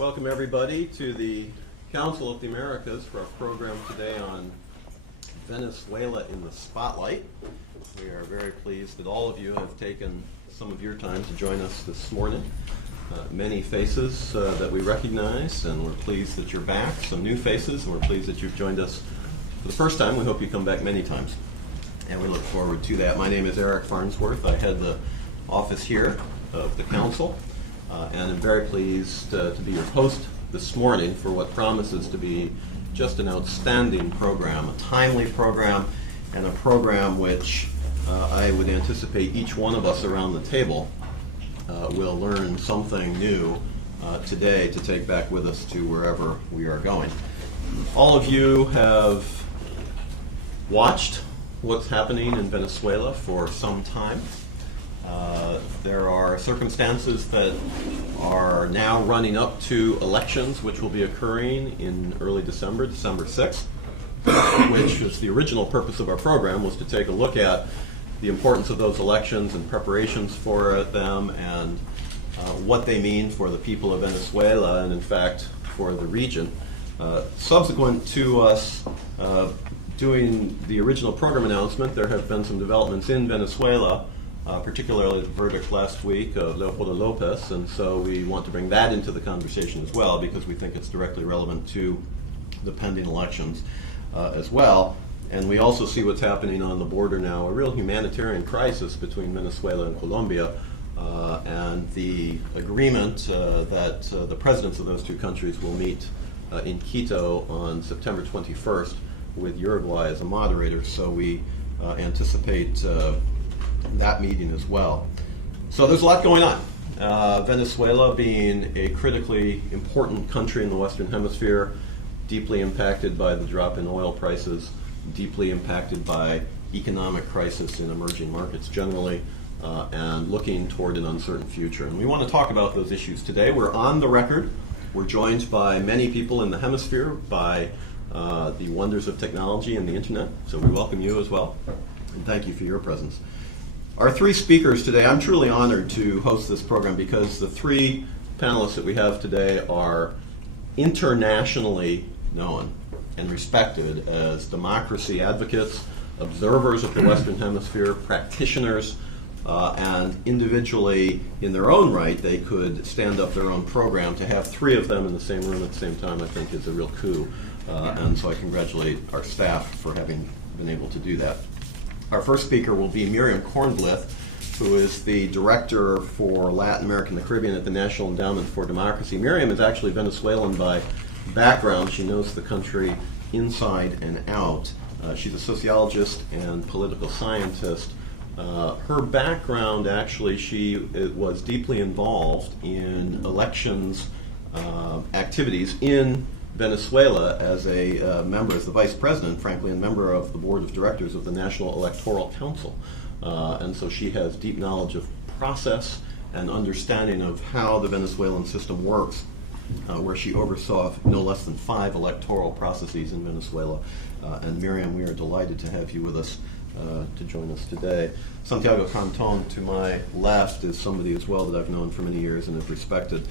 Welcome everybody to the Council of the Americas for our program today on Venezuela in the Spotlight. We are very pleased that all of you have taken some of your time to join us this morning. Many faces that we recognize, and we're pleased that you're back. Some new faces, and we're pleased that you've joined us for the first time. We hope you come back many times, and we look forward to that. My name is Eric Farnsworth. I head the office here of the Council. And I'm very pleased to be your host this morning for what promises to be just an outstanding program, a timely program, and a program which I would anticipate each one of us around the table will learn something new today to take back with us to wherever we are going. All of you have watched what's happening in Venezuela for some time. There are circumstances that are now running up to elections which will be occurring in early December, December 6th, which is the original purpose of our program, was to take a look at the importance of those elections and preparations for them and what they mean for the people of Venezuela and, in fact, for the region. Subsequent to us doing the original program announcement, there have been some developments in Venezuela, particularly the verdict last week of Leopoldo Lopez, and so we want to bring that into the conversation as well because we think it's directly relevant to the pending elections as well. And we also see what's happening on the border now, a real humanitarian crisis between Venezuela and Colombia, and the agreement that the presidents of those two countries will meet in Quito on September 21st with Uruguay as a moderator. So we anticipate that meeting as well. So there's a lot going on. Venezuela being a critically important country in the Western Hemisphere, deeply impacted by the drop in oil prices, deeply impacted by economic crisis in emerging markets generally, and looking toward an uncertain future. And we want to talk about those issues today. We're on the record. We're joined by many people in the hemisphere, by the wonders of technology and the internet. So we welcome you as well, and thank you for your presence. Our three speakers today, I'm truly honored to host this program because the three panelists that we have today are internationally known and respected as democracy advocates, observers of the Western Hemisphere, practitioners, and individually, in their own right, they could stand up their own program. To have three of them in the same room at the same time, I think, is a real coup. And so I congratulate our staff for having been able to do that. Our first speaker will be Miriam Kornblith, who is the Director for Latin America and the Caribbean at the National Endowment for Democracy. Miriam is actually Venezuelan by background. She knows the country inside and out. She's a sociologist and political scientist. Her background, actually, she was deeply involved in elections activities in Venezuela as a member, as the vice president, frankly, and member of the board of directors of the National Electoral Council. And so she has deep knowledge of process and understanding of how the Venezuelan system works, where she oversaw no less than 5 electoral processes in Venezuela. And Miriam, we are delighted to have you with us to join us today. Santiago Canton, to my left, is somebody as well that I've known for many years and have respected.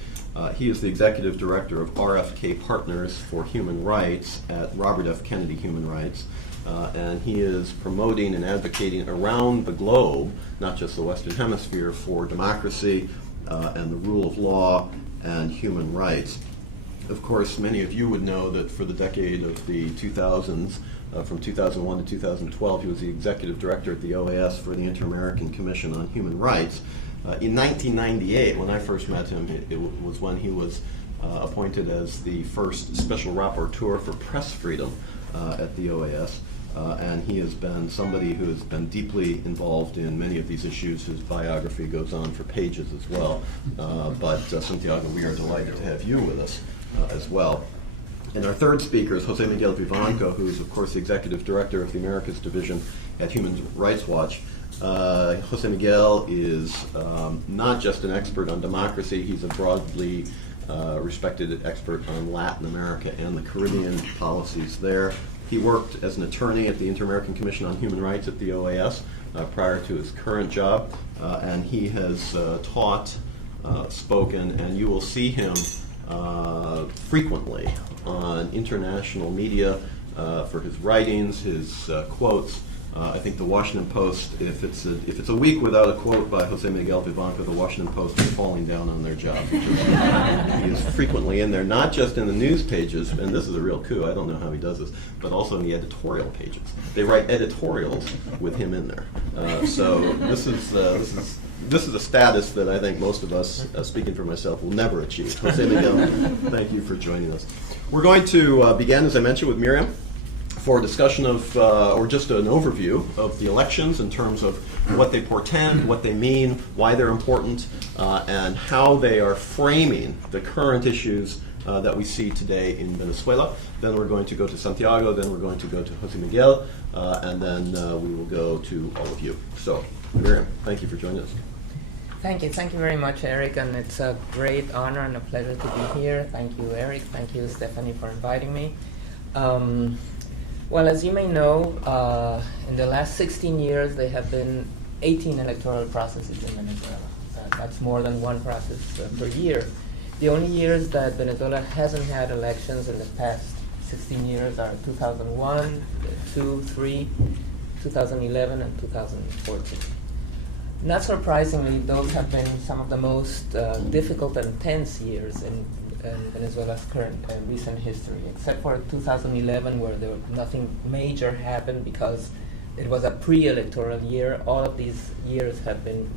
He is the executive director of RFK Partners for Human Rights at Robert F. Kennedy Human Rights. And he is promoting and advocating around the globe, not just the Western Hemisphere, for democracy and the rule of law and human rights. Of course, many of you would know that for the decade of the 2000s, from 2001 to 2012, he was the executive director at the OAS for the Inter-American Commission on Human Rights. In 1998, when I first met him, it was when he was appointed as the first special rapporteur for press freedom at the OAS. And he has been somebody who has been deeply involved in many of these issues. His biography goes on for pages as well. But Santiago, we are delighted to have you with us as well. And our third speaker is Jose Miguel Vivanco, who is, of course, the executive director of the Americas Division at Human Rights Watch. Jose Miguel is not just an expert on democracy, he's a broadly respected expert on Latin America and the Caribbean policies there. He worked as an attorney at the Inter-American Commission on Human Rights at the OAS prior to his current job, and he has taught, spoken, and you will see him frequently on international media for his writings, his quotes. I think the Washington Post, if it's a week without a quote by Jose Miguel Vivanco, the Washington Post is falling down on their job. He is frequently in there, not just in the news pages, and this is a real coup, I don't know how he does this, but also in the editorial pages. They write editorials with him in there. So this is a status that I think most of us, speaking for myself, will never achieve. Jose Miguel, thank you for joining us. We're going to begin, as I mentioned, with Miriam for a discussion of, or just an overview of the elections in terms of what they portend, what they mean, why they're important, and how they are framing the current issues that we see today in Venezuela. Then we're going to go to Santiago, then we're going to go to Jose Miguel, and then we will go to all of you. So, Miriam, thank you for joining us. Thank you very much, Eric, and it's a great honor and a pleasure to be here. Thank you, Eric. Thank you, Stephanie, for inviting me. Well, as you may know, in the last 16 years, there have been 18 electoral processes in Venezuela. That's more than one process per year. The only years that Venezuela hasn't had elections in the past 16 years are 2001, 2, 3, 2011, and 2014. Not surprisingly, those have been some of the most difficult and tense years in Venezuela's current recent history, except for 2011, where nothing major happened because it was a pre-electoral year. All of these years have been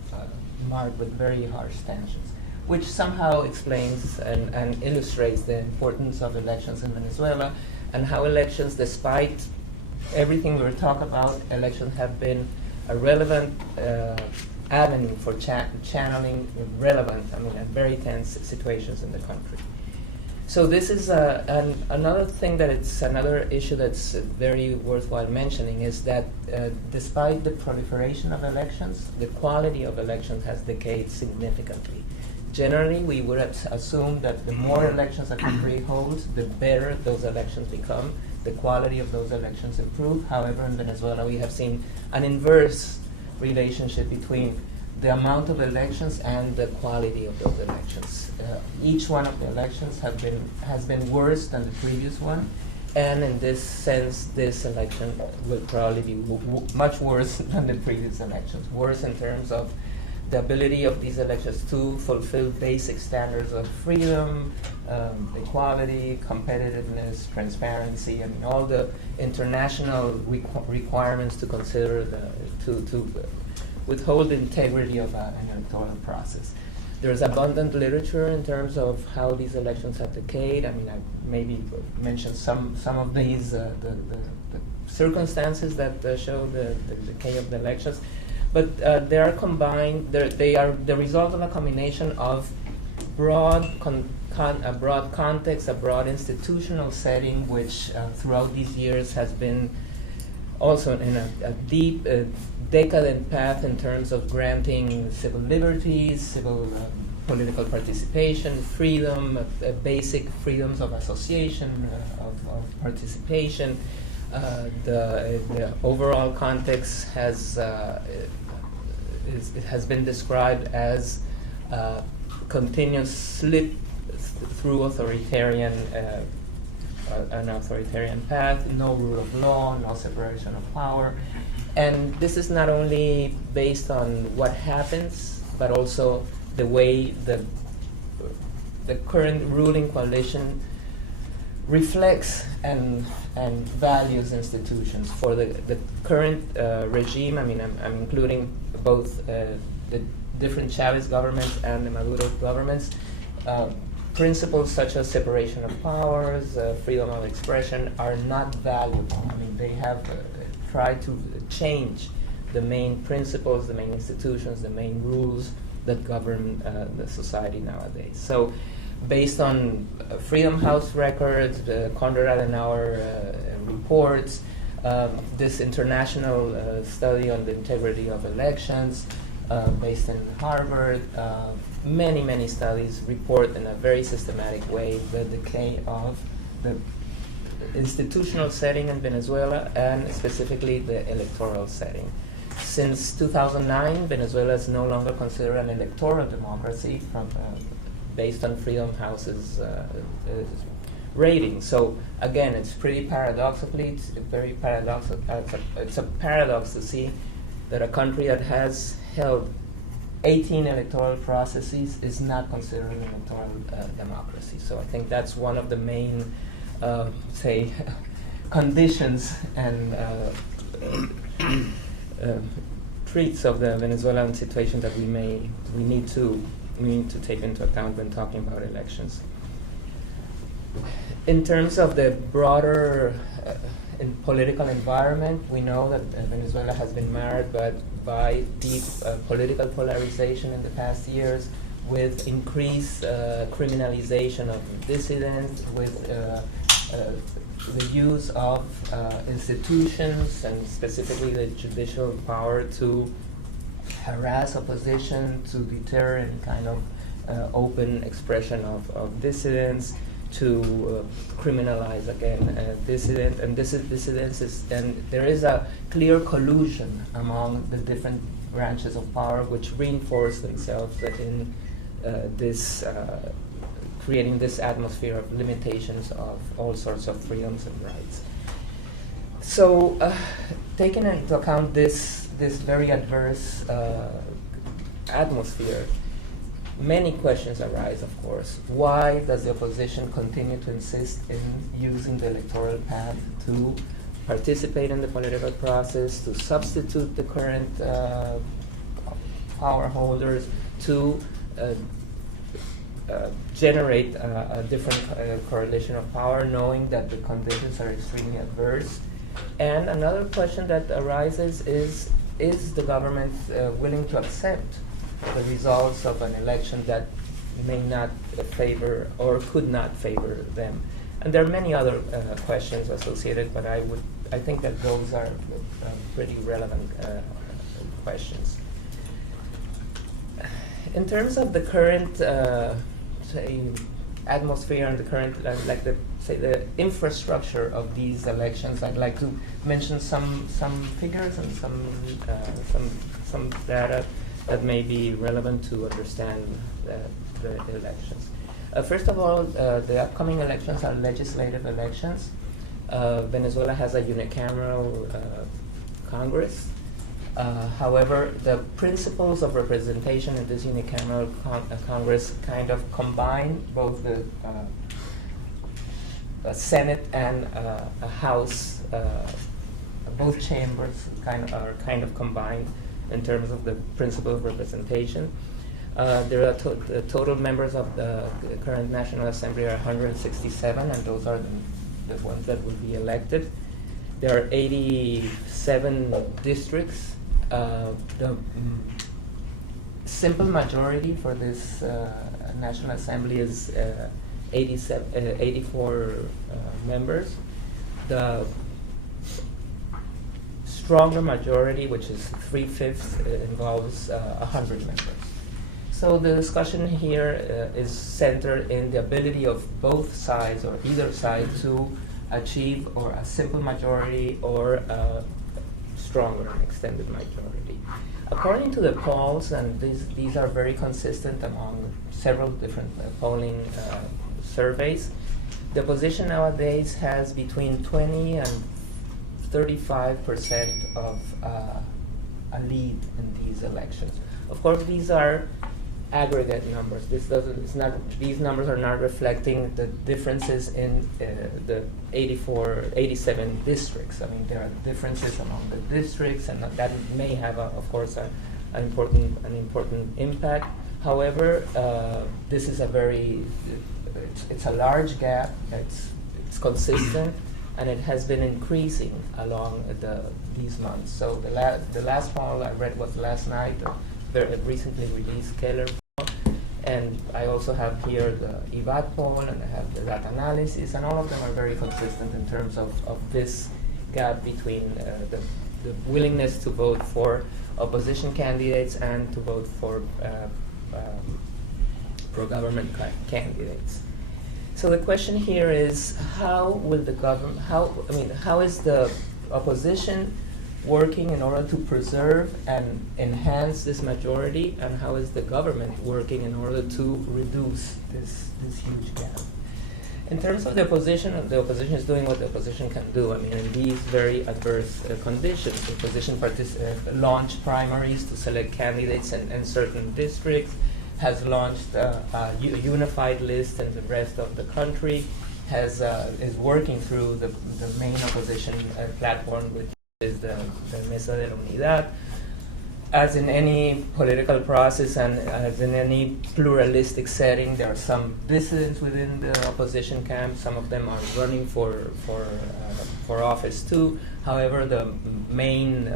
marked with very harsh tensions, which somehow explains and illustrates the importance of elections in Venezuela and how elections, despite everything we're talking about, elections have been a relevant avenue for channeling relevant, and very tense situations in the country. So this is another thing another issue that's very worthwhile mentioning is that despite the proliferation of elections, the quality of elections has decayed significantly. Generally, we would assume that the more elections a country holds, the better those elections become, the quality of those elections improve. However, in Venezuela, we have seen an inverse relationship between the amount of elections and the quality of those elections. Each one of the elections has been worse than the previous one, and in this sense, this election will probably be much worse than the previous elections. Worse in terms of the ability of these elections to fulfill basic standards of freedom, equality, competitiveness, transparency, all the international requirements to consider to withhold the integrity of an electoral process. There's abundant literature in terms of how these elections have decayed. I maybe mentioned some of these the circumstances that show the decay of the elections, but they are combined. They are the result of a combination of a broad context, a broad institutional setting, which throughout these years has been also in a deep decadent path in terms of granting civil liberties, civil political participation, freedom, basic freedoms of association, of participation. The overall context has been described as continuous slip through an authoritarian path, no rule of law, no separation of power. And this is not only based on what happens, but also the way the current ruling coalition reflects and values institutions. For the current regime, I'm including both the different Chavez governments and the Maduro governments. Principles such as separation of powers, freedom of expression are not valuable. They have tried to change the main principles, the main institutions, the main rules that govern the society nowadays. So based on Freedom House records, the Konrad Adenauer reports, this international study on the integrity of elections based in Harvard, many studies report in a very systematic way the decay of the institutional setting in Venezuela and specifically the electoral setting. Since 2009, Venezuela is no longer considered an electoral democracy based on Freedom House's rating. So again, it's pretty paradoxically, it's very paradoxical. It's a paradox to see that a country that has held 18 electoral processes is not considered an electoral democracy. So I think that's one of the main, say, conditions and treats of the Venezuelan situation that we need to take into account when talking about elections. In terms of the broader political environment, we know that Venezuela has been marred by deep political polarization in the past years, with increased criminalization of dissidents, with the use of institutions and specifically the judicial power to harass opposition, to deter any kind of open expression of dissidents, to criminalize again dissident, and dissidents and there is a clear collusion among the different branches of power which reinforce themselves in this creating this atmosphere of limitations of all sorts of freedoms and rights. So taking into account this very adverse atmosphere, many questions arise, of course. Why does the opposition continue to insist in using the electoral path to participate in the political process, to substitute the current power holders, to generate a different correlation of power, knowing that the conditions are extremely adverse? And another question that arises is the government willing to accept the results of an election that may not favor or could not favor them? And there are many other questions associated, but I think that those are pretty relevant questions. In terms of the current say atmosphere and the current the infrastructure of these elections, I'd like to mention some figures and some data that may be relevant to understand the elections. First of all, the upcoming elections are legislative elections. Venezuela has a unicameral Congress. However, the principles of representation in this unicameral Congress kind of combine both the Senate and a House. Both chambers are kind of combined in terms of the principle of representation. There are the total members of the current National Assembly are 167, and those are the ones that will be elected. There are 87 districts. The simple majority for this National Assembly is 84 members. The stronger majority, which is 3/5, involves 100 members. So the discussion here is centered in the ability of both sides or either side to achieve or a simple majority or a stronger and extended majority. According to the polls, and these are very consistent among several different polling surveys, the opposition nowadays has between 20 and 35% of a lead in these elections. Of course, these are aggregate numbers. These numbers are not reflecting the differences in the 87 districts. I mean, there are differences among the districts, and that may have, of course, an important impact. However, this is it's a large gap. It's consistent, and it has been increasing along these months. So the last poll I read was last night, the recently released Keller poll, and I also have here the IVAT poll, and I have the data analysis, and all of them are very consistent in terms of this gap between the willingness to vote for opposition candidates and to vote for pro-government candidates. So the question here is, how is the opposition working in order to preserve and enhance this majority, and how is the government working in order to reduce this huge gap. In terms of the opposition is doing what the opposition can do. I mean, in these very adverse conditions, the opposition launched primaries to select candidates in certain districts, has launched a unified list in the rest of the country, is working through the main opposition platform, which is the Mesa de la Unidad. As in any political process and as in any pluralistic setting, there are some dissidents within the opposition camp. Some of them are running for office too. However, the main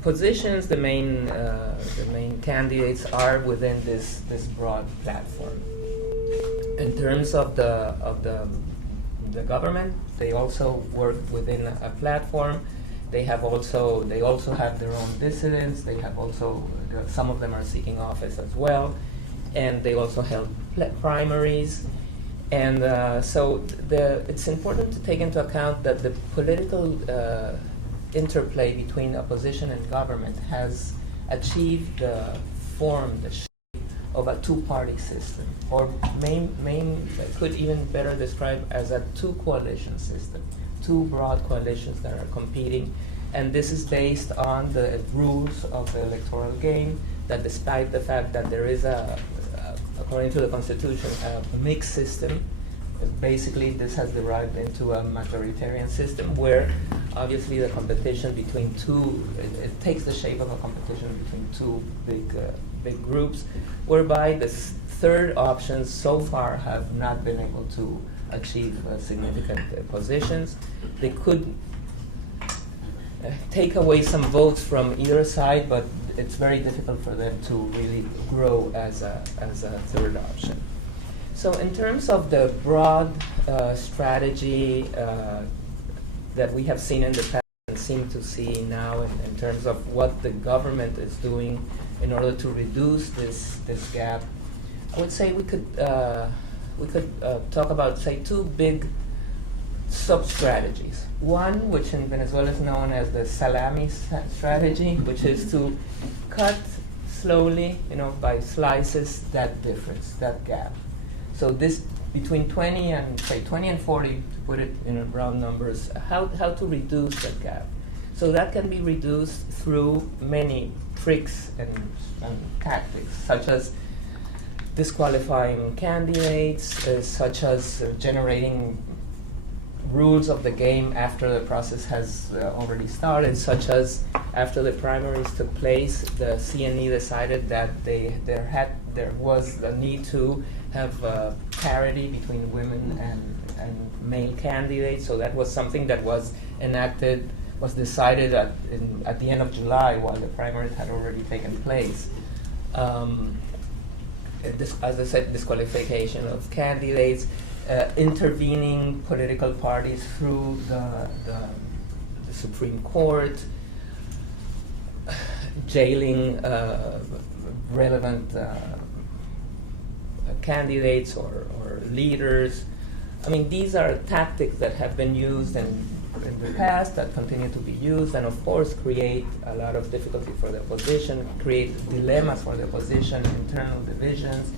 positions, the main candidates are within this broad platform. In terms of the government, they also work within a platform. They also have their own dissidents. They have also some of them are seeking office as well, and they also held primaries. And so it's important to take into account that the political interplay between opposition and government has achieved the shape of a two-party system, or could even better describe as a two-coalition system, two broad coalitions that are competing. And this is based on the rules of the electoral game, that despite the fact that there is according to the Constitution, a mixed system, basically this has derived into a majoritarian system where obviously the competition between it takes the shape of a competition between two big groups, whereby the third options so far have not been able to achieve significant positions. They could take away some votes from either side, but it's very difficult for them to really grow as a third option. So in terms of the broad strategy that we have seen in the past and seem to see now in terms of what the government is doing in order to reduce this gap, I would say we could talk about, say, two big sub-strategies. One, which in Venezuela is known as the salami strategy, which is to cut slowly, by slices, that difference, that gap. So this between 20 and 40, to put it in round numbers, how to reduce that gap. So that can be reduced through many tricks and tactics, such as disqualifying candidates, such as generating rules of the game after the process has already started, such as after the primaries took place, the CNE decided that there was a need to have parity between women and male candidates. So that was something that was decided at the end of July, while the primaries had already taken place. As I said, disqualification of candidates, intervening political parties through the Supreme Court, jailing relevant candidates or leaders. I mean, these are tactics that have been used in the past, that continue to be used, and of course create a lot of difficulty for the opposition, create dilemmas for the opposition, internal divisions.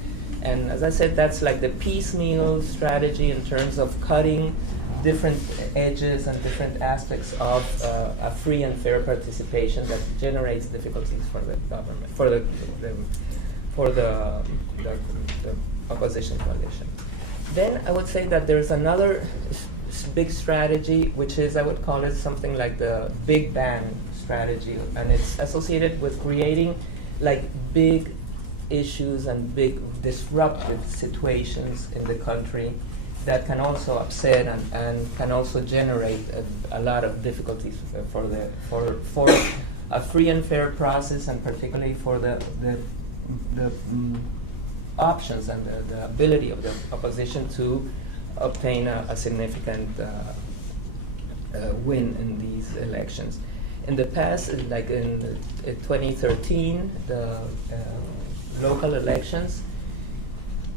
And as I said, that's like the piecemeal strategy in terms of cutting different edges and different aspects of a free and fair participation that generates difficulties for the government, for the opposition coalition. Then I would say that there's another big strategy, which is, I would call it something like the Big Bang strategy, and it's associated with creating like big issues and big disruptive situations in the country that can also upset and can also generate a lot of difficulties for a free and fair process, and particularly for the options and the ability of the opposition to obtain a significant win in these elections. In the past, like in 2013, the local elections,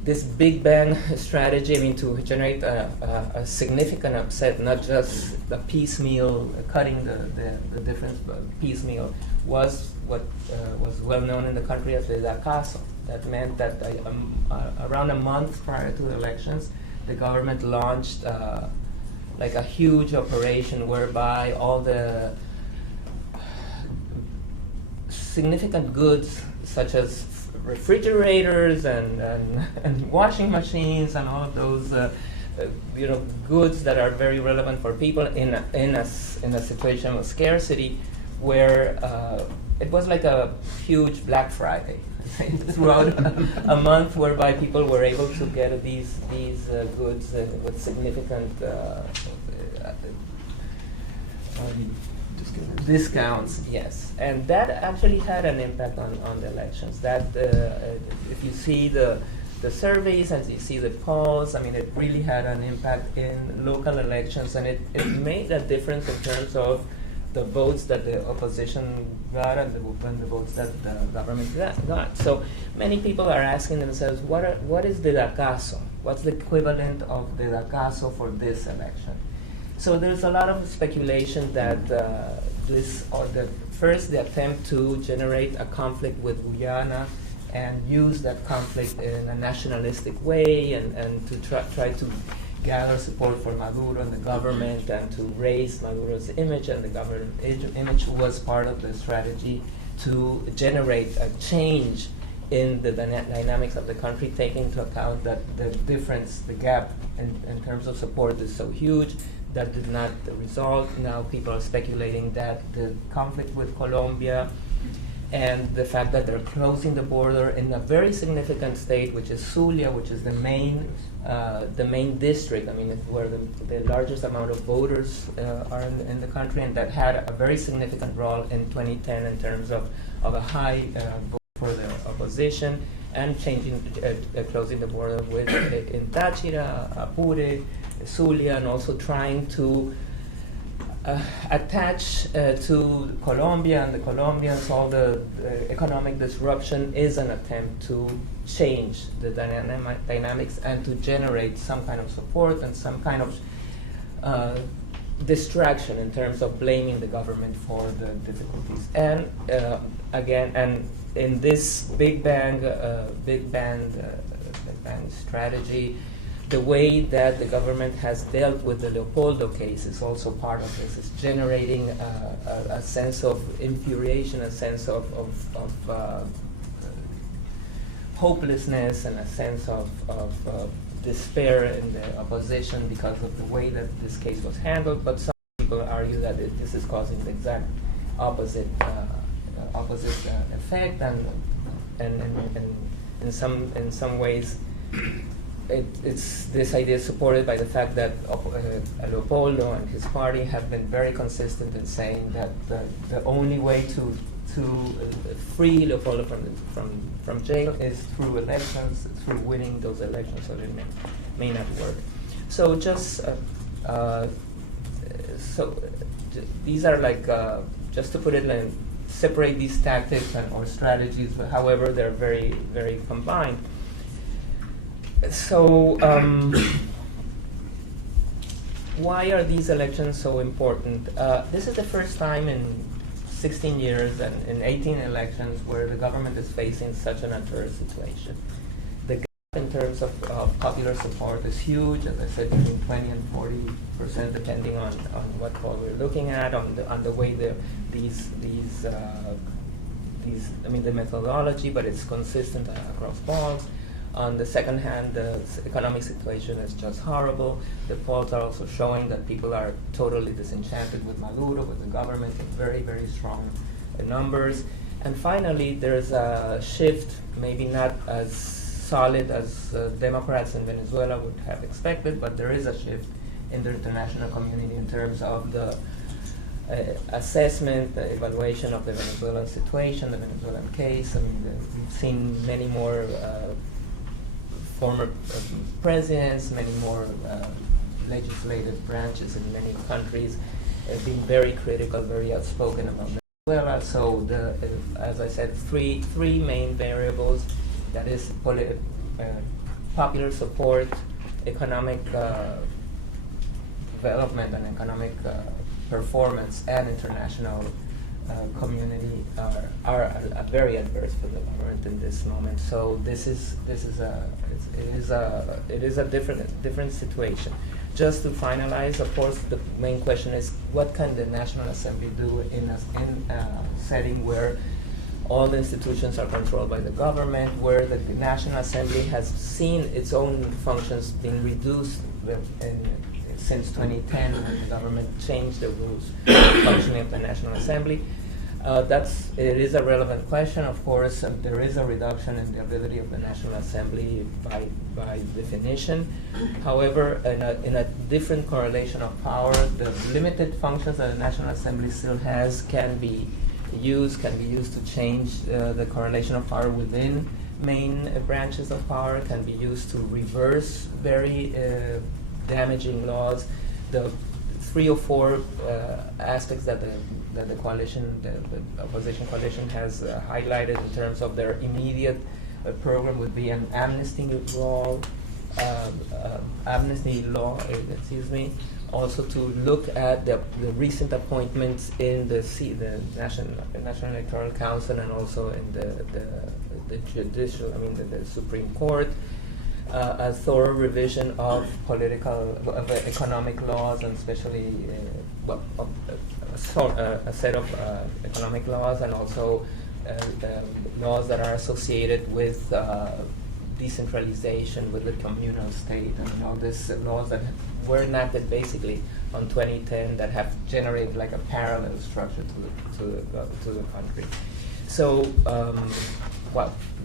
this big bang strategy, I mean, to generate a significant upset, not just the piecemeal, cutting the difference, but piecemeal, was what was well known in the country as the Dacaso. That meant that around a month prior to the elections, the government launched like a huge operation whereby all the significant goods, such as refrigerators and washing machines and all of those goods that are very relevant for people in a situation of scarcity, where it was like a huge Black Friday throughout a month, whereby people were able to get these goods with significant discounts, yes, and that actually had an impact on the elections. That if you see the surveys and you see the polls, I mean, it really had an impact in local elections, and it made a difference in terms of the votes that the opposition got and the votes that the government got. So many people are asking themselves, what is the Dacaso? What's the equivalent of the Dacaso for this election? So there's a lot of speculation that the attempt to generate a conflict with Guyana and use that conflict in a nationalistic way and to try to gather support for Maduro and the government and to raise Maduro's image and the government image was part of the strategy to generate a change in the dynamics of the country, taking into account that the difference, the gap in terms of support is so huge. That did not result. Now people are speculating that the conflict with Colombia and the fact that they're closing the border in a very significant state, which is Zulia, which is the main district. I mean, it's where the largest amount of voters are in the country, and that had a very significant role in 2010 in terms of a high vote for the opposition, and closing the border with in Táchira, Apure, Zulia, and also trying to attach to Colombia and the Colombians. All the economic disruption is an attempt to change the dynamics and to generate some kind of support and some kind of distraction in terms of blaming the government for the difficulties. And again, and in this big bang strategy, the way that the government has dealt with the Leopoldo case is also part of this. It's generating a sense of infuriation, a sense of hopelessness, and a sense of despair in the opposition because of the way that this case was handled. But some people argue that this is causing the exact opposite effect, and in some ways, it's this idea is supported by the fact that Leopoldo and his party have been very consistent in saying that the only way to free Leopoldo from jail is through elections, through winning those elections, so it may not work. So these are like, just to put it in, separate these tactics or strategies, but however, they're very, very combined. So, why are these elections so important? This is the first time in 16 years and in 18 elections where the government is facing such an adverse situation. The gap in terms of popular support is huge, as I said, between 20 and 40%, depending on what poll we're looking at, on the way the methodology, but it's consistent across polls. On the second hand, the economic situation is just horrible. The polls are also showing that people are totally disenchanted with Maduro, with the government, in very, very strong numbers. And finally, there's a shift, maybe not as solid as Democrats in Venezuela would have expected, but there is a shift in the international community in terms of the assessment, the evaluation of the Venezuelan situation, the Venezuelan case. I mean, we've seen many more former presidents, many more legislative branches in many countries being very critical, very outspoken about Venezuela. So, as I said, three main variables. That is popular support, economic development and economic performance, and international community are very adverse for the government in this moment. So it is a different situation. Just to finalize, of course, the main question is what can the National Assembly do in a setting where all the institutions are controlled by the government, where the National Assembly has seen its own functions being reduced since 2010 when the government changed the rules of functioning of the National Assembly. It is a relevant question, of course. There is a reduction in the ability of the National Assembly by definition. However, in a different correlation of power, the limited functions that the National Assembly still has can be used to change the correlation of power within main branches of power, can be used to reverse very damaging laws. The 3 or 4 aspects that the coalition, the opposition coalition has highlighted in terms of their immediate program would be an amnesty law, also to look at the recent appointments in the National Electoral Council and also in the judicial, the Supreme Court. A thorough revision of economic laws, and especially a set of economic laws, and also laws that are associated with decentralization, with the communal state, and all these laws that were enacted basically on 2010 that have generated like a parallel structure to the country. So,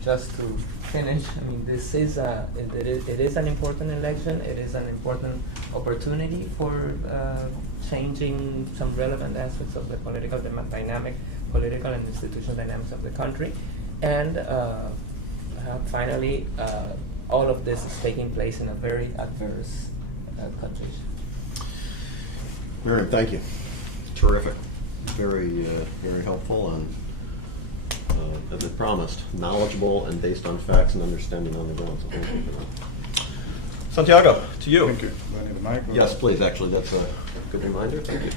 just to finish, this is it is an important election. It is an important opportunity for changing some relevant aspects of the political and institutional dynamics of the country. And finally, all of this is taking place in a very adverse country. Miriam, thank you. Terrific. Very, very helpful, and as it promised, knowledgeable and based on facts and understanding on the ground. So thank you for that. Santiago, to you. Thank you. Do I need a mic? Yes, please. Actually, that's a good reminder. Thank you.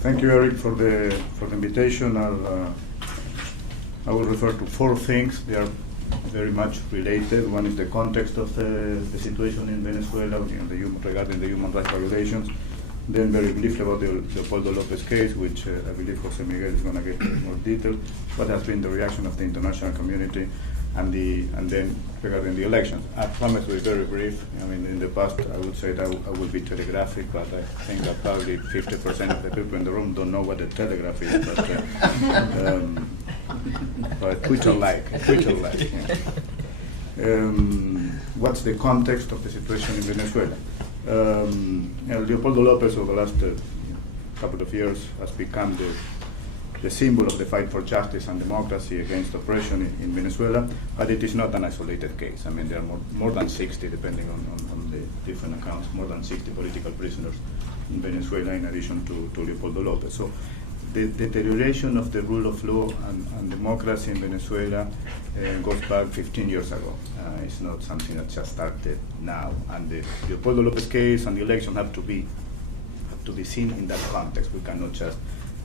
Thank you, Eric, for the invitation. I will refer to 4 things. They are very much related. One is the context of the situation in Venezuela regarding the human rights violations. Then very briefly about the Leopoldo Lopez case, which I believe Jose Miguel is going to get more detail. What has been the reaction of the international community, and then regarding the elections. I promise to be very brief. In the past I would say that I would be telegraphic, but I think that probably 50% of the people in the room don't know what a telegraph is. But Twitter-like. Yeah. What's the context of the situation in Venezuela? Leopoldo Lopez over the last couple of years has become the symbol of the fight for justice and democracy against oppression in Venezuela, but it is not an isolated case. There are more than 60, depending on the different accounts, more than 60 political prisoners in Venezuela in addition to Leopoldo Lopez. So the deterioration of the rule of law and democracy in Venezuela goes back 15 years ago. It's not something that just started now. And the Leopoldo Lopez case and the election have to be seen in that context. We cannot just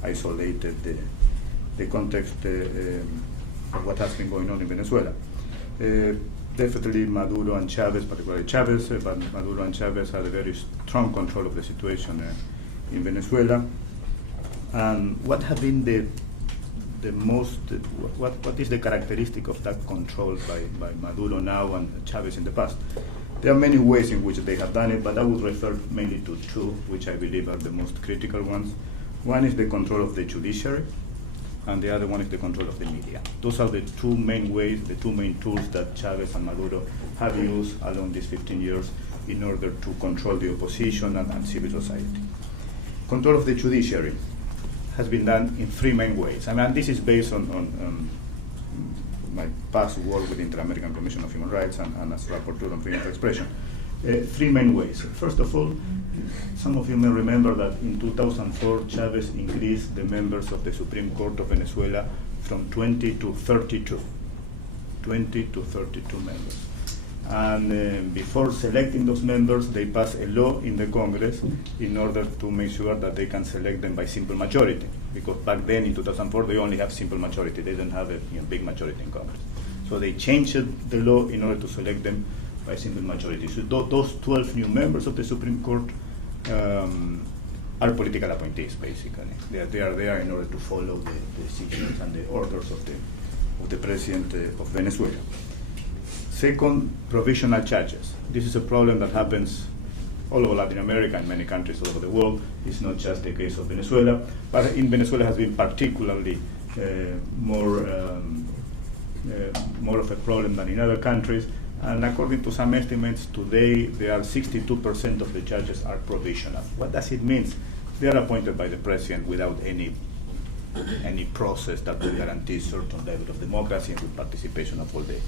isolate the context of what has been going on in Venezuela. Definitely Maduro and Chavez, particularly Chavez, but Maduro and Chavez had a very strong control of the situation in Venezuela. And what have been the most, what is the characteristic of that control by Maduro now and Chavez in the past? There are many ways in which they have done it, but I would refer mainly to 2, which I believe are the most critical ones. One is the control of the judiciary, and the other one is the control of the media. Those are the 2 main ways, the 2 main tools that Chavez and Maduro have used along these 15 years in order to control the opposition and civil society. Control of the judiciary has been done in 3 main ways. This is based on my past work with the Inter-American Commission of Human Rights and as rapporteur on freedom of expression. 3 main ways. First of all, some of you may remember that in 2004, Chavez increased the members of the Supreme Court of Venezuela from 20 to 32. 20 to 32 members. And before selecting those members, they pass a law in the Congress in order to make sure that they can select them by simple majority. Because back then, in 2004, they only have simple majority. They didn't have a big majority in Congress. So they changed the law in order to select them by simple majority. So those 12 new members of the Supreme Court are political appointees, basically. They are there in order to follow the decisions and the orders of the President of Venezuela. Second, provisional judges. This is a problem that happens all over Latin America and many countries all over the world. It's not just the case of Venezuela, but in Venezuela has been particularly more of a problem than in other countries. And according to some estimates, today there are 62% of the judges are provisional. What does it mean? They are appointed by the president without any process that will guarantee certain level of democracy and with participation of all the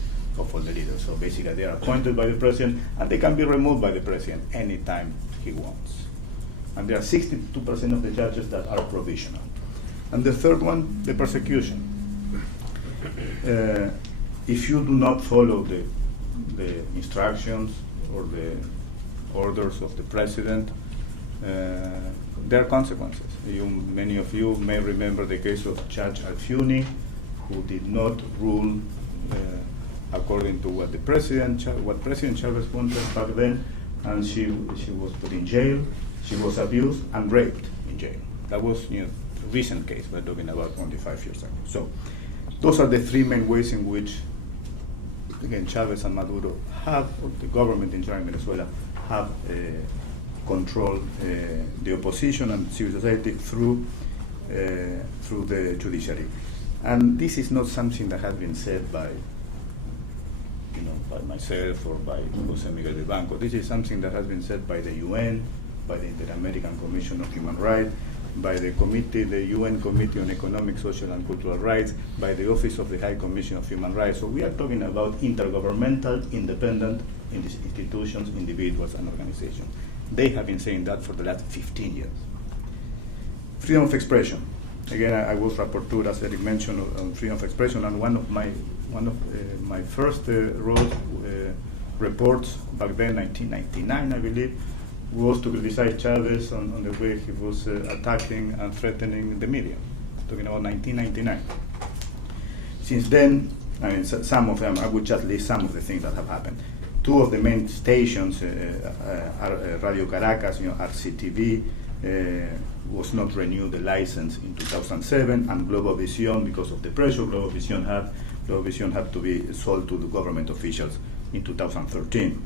leaders. So basically they are appointed by the president and they can be removed by the president anytime he wants. And there are 62% of the judges that are provisional. And the third one, the persecution. If you do not follow the instructions or the orders of the president, there are consequences. Many of you may remember the case of Judge Alfiuni, who did not rule according to what President Chavez wanted back then, and she was put in jail. She was abused and raped in jail. That was a recent case. We're talking about only 5 years ago. So those are the three main ways in which, again, Chavez and Maduro have, or the government in Venezuela, have controlled the opposition and civil society through the judiciary. And this is not something that has been said by myself or by Jose Miguel Vivanco. This is something that has been said by the UN, by the Inter-American Commission of Human Rights, by the UN Committee on Economic, Social and Cultural Rights, by the Office of the High Commission of Human Rights. So we are talking about intergovernmental, independent institutions, individuals, and organizations. They have been saying that for the last 15 years. Freedom of expression. Again, I was rapporteur, as Eric mentioned, on freedom of expression, and one of my first reports back then, 1999, I believe, was to criticize Chavez on the way he was attacking and threatening the media. Talking about 1999. Since then, I mean, some of them, I would just list some of the things that have happened. Two of the main stations are Radio Caracas, RCTV, was not renewed the license in 2007, and Globovisión, because of the pressure Globovisión had to be sold to the government officials in 2013.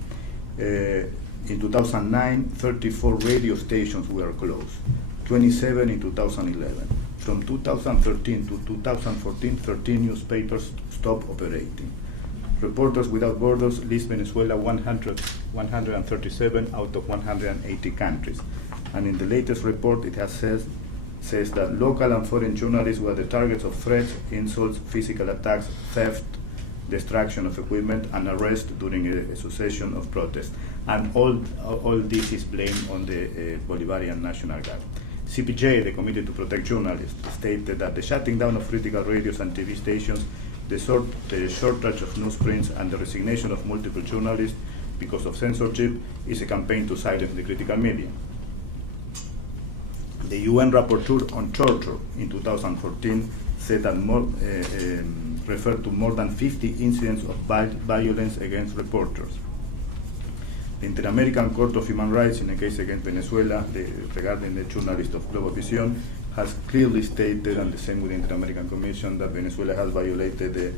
In 2009, 34 radio stations were closed, 27 in 2011. From 2013 to 2014, 13 newspapers stopped operating. Reporters Without Borders lists Venezuela 137 out of 180 countries. And in the latest report, it says that local and foreign journalists were the targets of threats, insults, physical attacks, theft, destruction of equipment, and arrest during a succession of protests. And all this is blamed on the Bolivarian National Guard. CPJ, the Committee to Protect Journalists, stated that the shutting down of critical radios and TV stations, the shortage of newsprints, and the resignation of multiple journalists because of censorship is a campaign to silence the critical media. The UN rapporteur on torture in 2014 said that referred to more than 50 incidents of violence against reporters. The Inter-American Court of Human Rights, in a case against Venezuela, regarding the journalist of Globovisión, has clearly stated, and the same with the Inter-American Commission, that Venezuela has violated the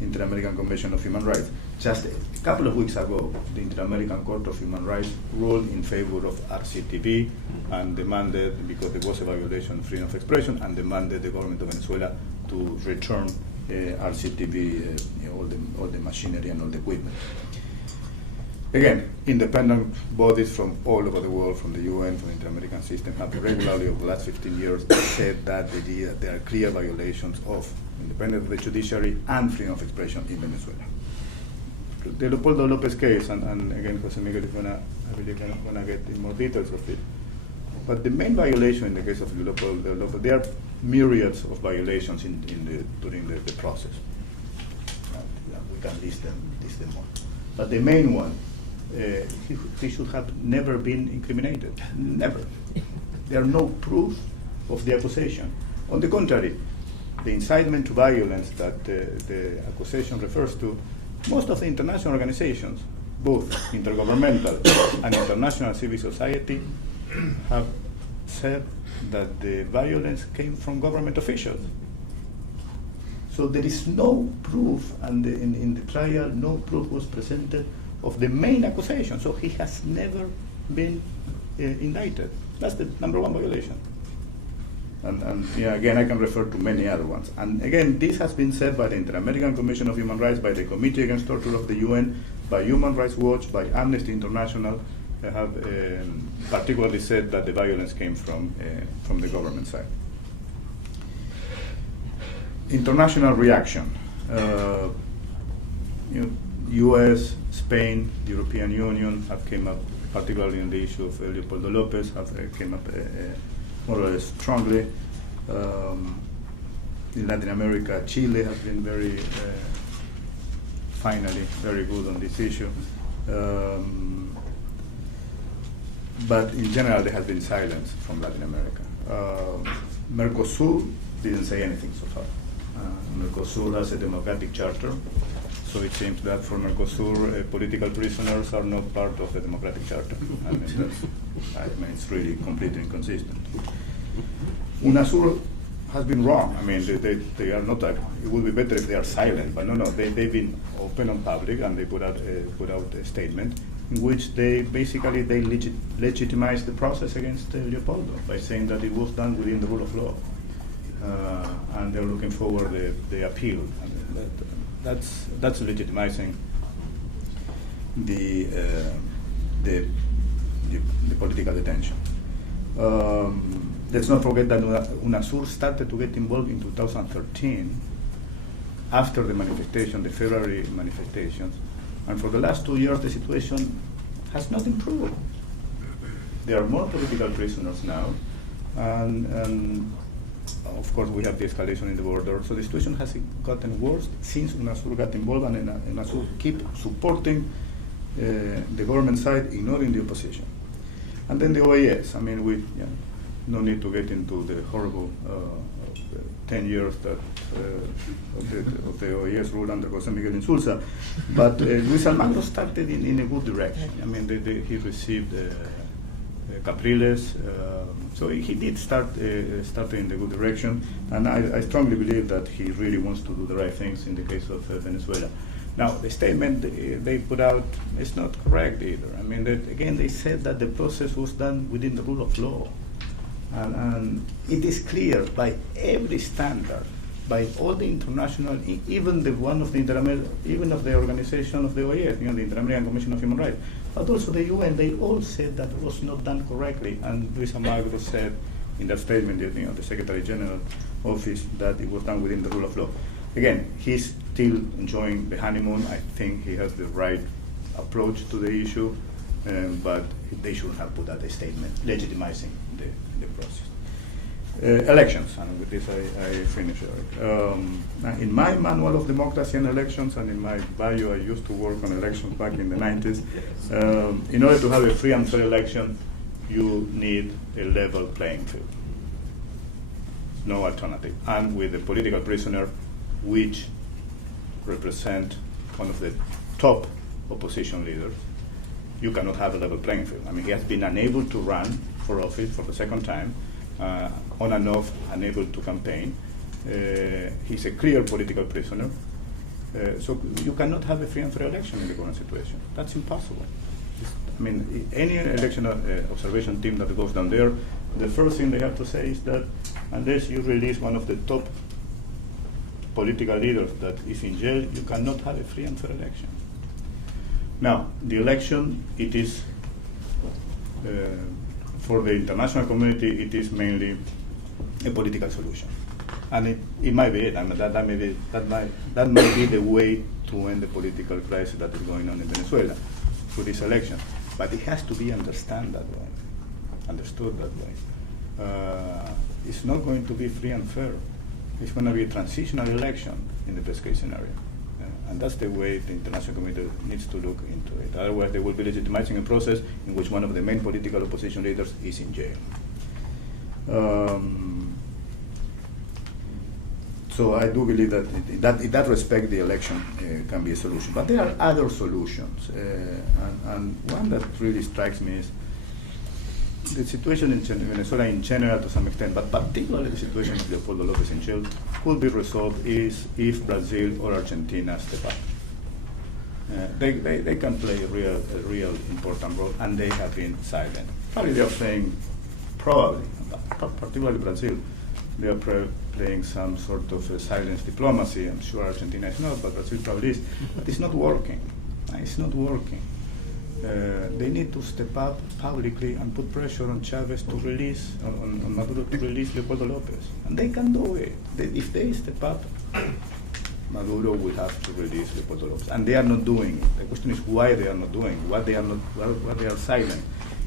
Inter-American Commission of Human Rights. Just a couple of weeks ago, the Inter-American Court of Human Rights ruled in favor of RCTV and demanded, because there was a violation of freedom of expression, and demanded the government of Venezuela to return RCTV, all the machinery and all the equipment. Again, independent bodies from all over the world, from the UN, from the Inter-American system, have regularly over the last 15 years said that there are clear violations of independence of the judiciary and freedom of expression in Venezuela. The Leopoldo Lopez case, and again, Jose Miguel is going to get in more details of it. But the main violation in the case of Leopoldo Lopez, there are myriads of violations during the process. We can list them all. But the main one, he should have never been incriminated. Never. There are no proof of the accusation. On the contrary, the incitement to violence that the accusation refers to, most of the international organizations, both intergovernmental and international civil society, have said that the violence came from government officials. So there is no proof, and in the trial, no proof was presented of the main accusation. So he has never been indicted. That's the number one violation. And yeah, again, I can refer to many other ones. And again, this has been said by the Inter-American Commission of Human Rights, by the Committee Against Torture of the UN, by Human Rights Watch, by Amnesty International. They have particularly said that the violence came from the government side. International reaction. U.S., Spain, the European Union have came up, particularly on the issue of Leopoldo Lopez, have came up more or less strongly. In Latin America, Chile has been finally very good on this issue. But in general, there has been silence from Latin America. Mercosur didn't say anything so far. Mercosur has a democratic charter, so it seems that for Mercosur, political prisoners are not part of the democratic charter. It's really completely inconsistent. UNASUR has been wrong. They are not. It would be better if they are silent, but no. They've been open and public, and they put out a statement in which they basically legitimize the process against Leopoldo by saying that it was done within the rule of law, and they're looking forward the appeal. That's legitimizing the political detention. Let's not forget that UNASUR started to get involved in 2013 after the manifestation, the February manifestations, and for the last 2 years the situation has not improved. There are more political prisoners now, and of course we have the escalation in the border, so the situation has gotten worse since UNASUR got involved, and UNASUR keep supporting the government side, ignoring the opposition. And then the OAS, no need to get into the horrible 10 years that of the OAS rule under José Miguel Insulza, but Luis Almagro started in a good direction. He received Capriles, so he did start in the good direction, and I strongly believe that he really wants to do the right things in the case of Venezuela. Now, the statement they put out is not correct either. Again, they said that the process was done within the rule of law. And it is clear by every standard, by all the international, even the one of the even of the organization of the OAS, the Inter-American Commission of Human Rights, but also the UN, they all said that it was not done correctly. And Luis Almagro said in that statement, the Secretary General office, that it was done within the rule of law. Again, he's still enjoying the honeymoon. I think he has the right approach to the issue, but they should have put out a statement legitimizing the process. Elections, and with this I finish. In my manual of democracy and elections, and in my bio, I used to work on elections back in the 90s. In order to have a free and fair election, you need a level playing field. No alternative. And with a political prisoner, which represent one of the top opposition leaders, you cannot have a level playing field. He has been unable to run for office for the second time, on and off, unable to campaign. He's a clear political prisoner. So you cannot have a free and fair election in the current situation. That's impossible. Any election observation team that goes down there, the first thing they have to say is that unless you release one of the top political leaders that is in jail, you cannot have a free and fair election. Now, the election, it is, for the international community, it is mainly a political solution. And it might be it. That might be the way to end the political crisis that is going on in Venezuela through this election. But it has to be understood that way. It's not going to be free and fair. It's going to be a transitional election in the best case scenario. And that's the way the international community needs to look into it. Otherwise, they will be legitimizing a process in which one of the main political opposition leaders is in jail. So I do believe that in that respect, the election can be a solution. But there are other solutions. And one that really strikes me is the situation in Venezuela in general to some extent, but particularly the situation of Leopoldo Lopez in jail, could be resolved is if Brazil or Argentina step up. They can play a real important role, and they have been silent. Probably they are playing, particularly Brazil, they are playing some sort of silence diplomacy. I'm sure Argentina is not, but Brazil probably is. But it's not working. It's not working. They need to step up publicly and put pressure on Chavez to release, on Maduro to release Leopoldo Lopez. And they can do it. If they step up, Maduro will have to release Leopoldo Lopez. And they are not doing it. The question is why they are not doing it, why they are silent.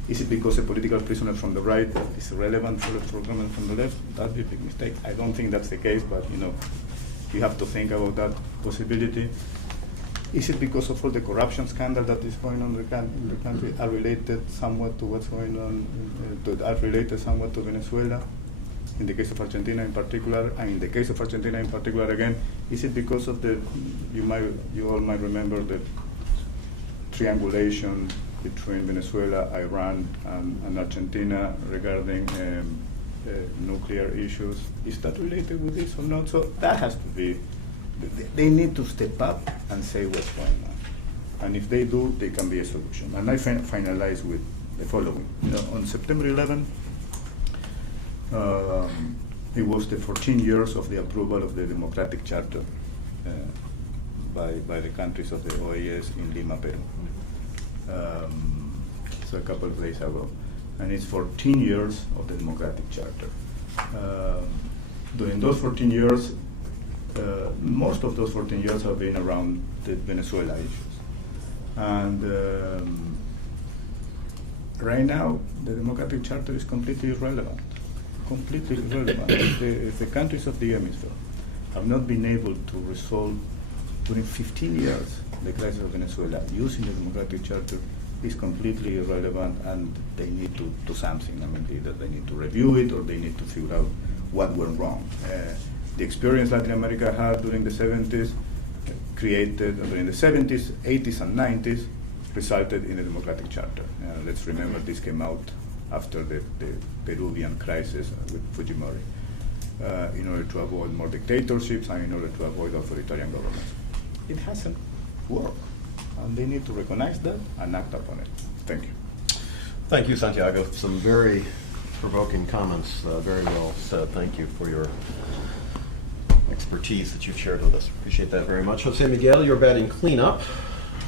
Is it because a political prisoner from the right is relevant for the government from the left? That would be a big mistake. I don't think that's the case, but you have to think about that possibility. Is it because of all the corruption scandal that is going on in the country are related somewhat to what's going on, are related somewhat to Venezuela, in the case of Argentina in particular, and in the case of Argentina in particular again, is it because of you all might remember the triangulation between Venezuela, Iran, and Argentina regarding nuclear issues? Is that related with this or not? So that has to be. They need to step up and say what's going on. And if they do, they can be a solution. And I finalize with the following. On September 11, it was the 14 years of the approval of the Democratic Charter by the countries of the OAS in Lima, Peru. So a couple of days ago. And it's 14 years of the Democratic Charter. During those 14 years, most of those 14 years have been around the Venezuela issues. And right now, the Democratic Charter is completely irrelevant. Completely irrelevant. If the countries of the hemisphere have not been able to resolve during 15 years the crisis of Venezuela using the Democratic Charter, is completely irrelevant, and they need to do something. I mean, either they need to review it or they need to figure out what went wrong. The experience Latin America had during the 70s, during the 70s, 80s, and 90s, resulted in a democratic charter. Let's remember this came out after the Peruvian crisis with Fujimori, in order to avoid more dictatorships and in order to avoid authoritarian governments. It hasn't worked, and they need to recognize that and act upon it. Thank you. Thank you, Santiago. Some very provoking comments, very well said. Thank you for your expertise that you've shared with us. Appreciate that very much. Jose Miguel, you're batting cleanup.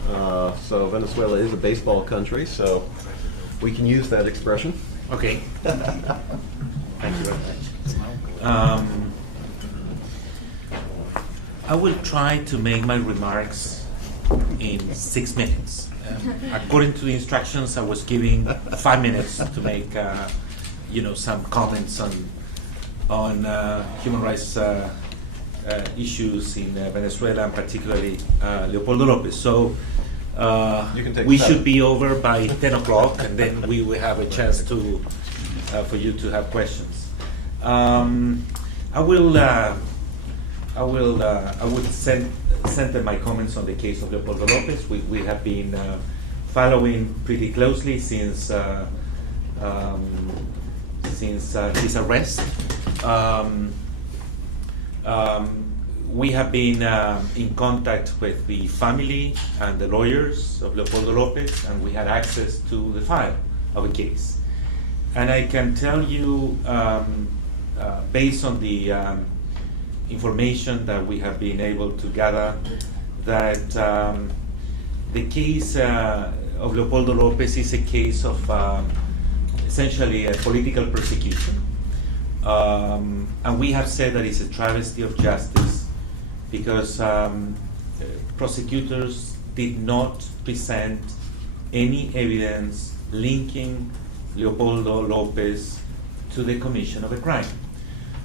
So Venezuela is a baseball country, so we can use that expression. Okay. Thank you very much. I will try to make my remarks in 6 minutes. According to the instructions, I was giving 5 minutes to make, some comments on human rights issues in Venezuela, and particularly Leopoldo Lopez. So we should be over by 10 o'clock, and then we will have a chance for you to have questions. I will center my comments on the case of Leopoldo Lopez. We have been following pretty closely since his arrest. We have been in contact with the family and the lawyers of Leopoldo Lopez, and we had access to the file of a case. And I can tell you, based on the information that we have been able to gather, that the case of Leopoldo Lopez is a case of essentially a political persecution. And we have said that it's a travesty of justice because prosecutors did not present any evidence linking Leopoldo Lopez to the commission of a crime.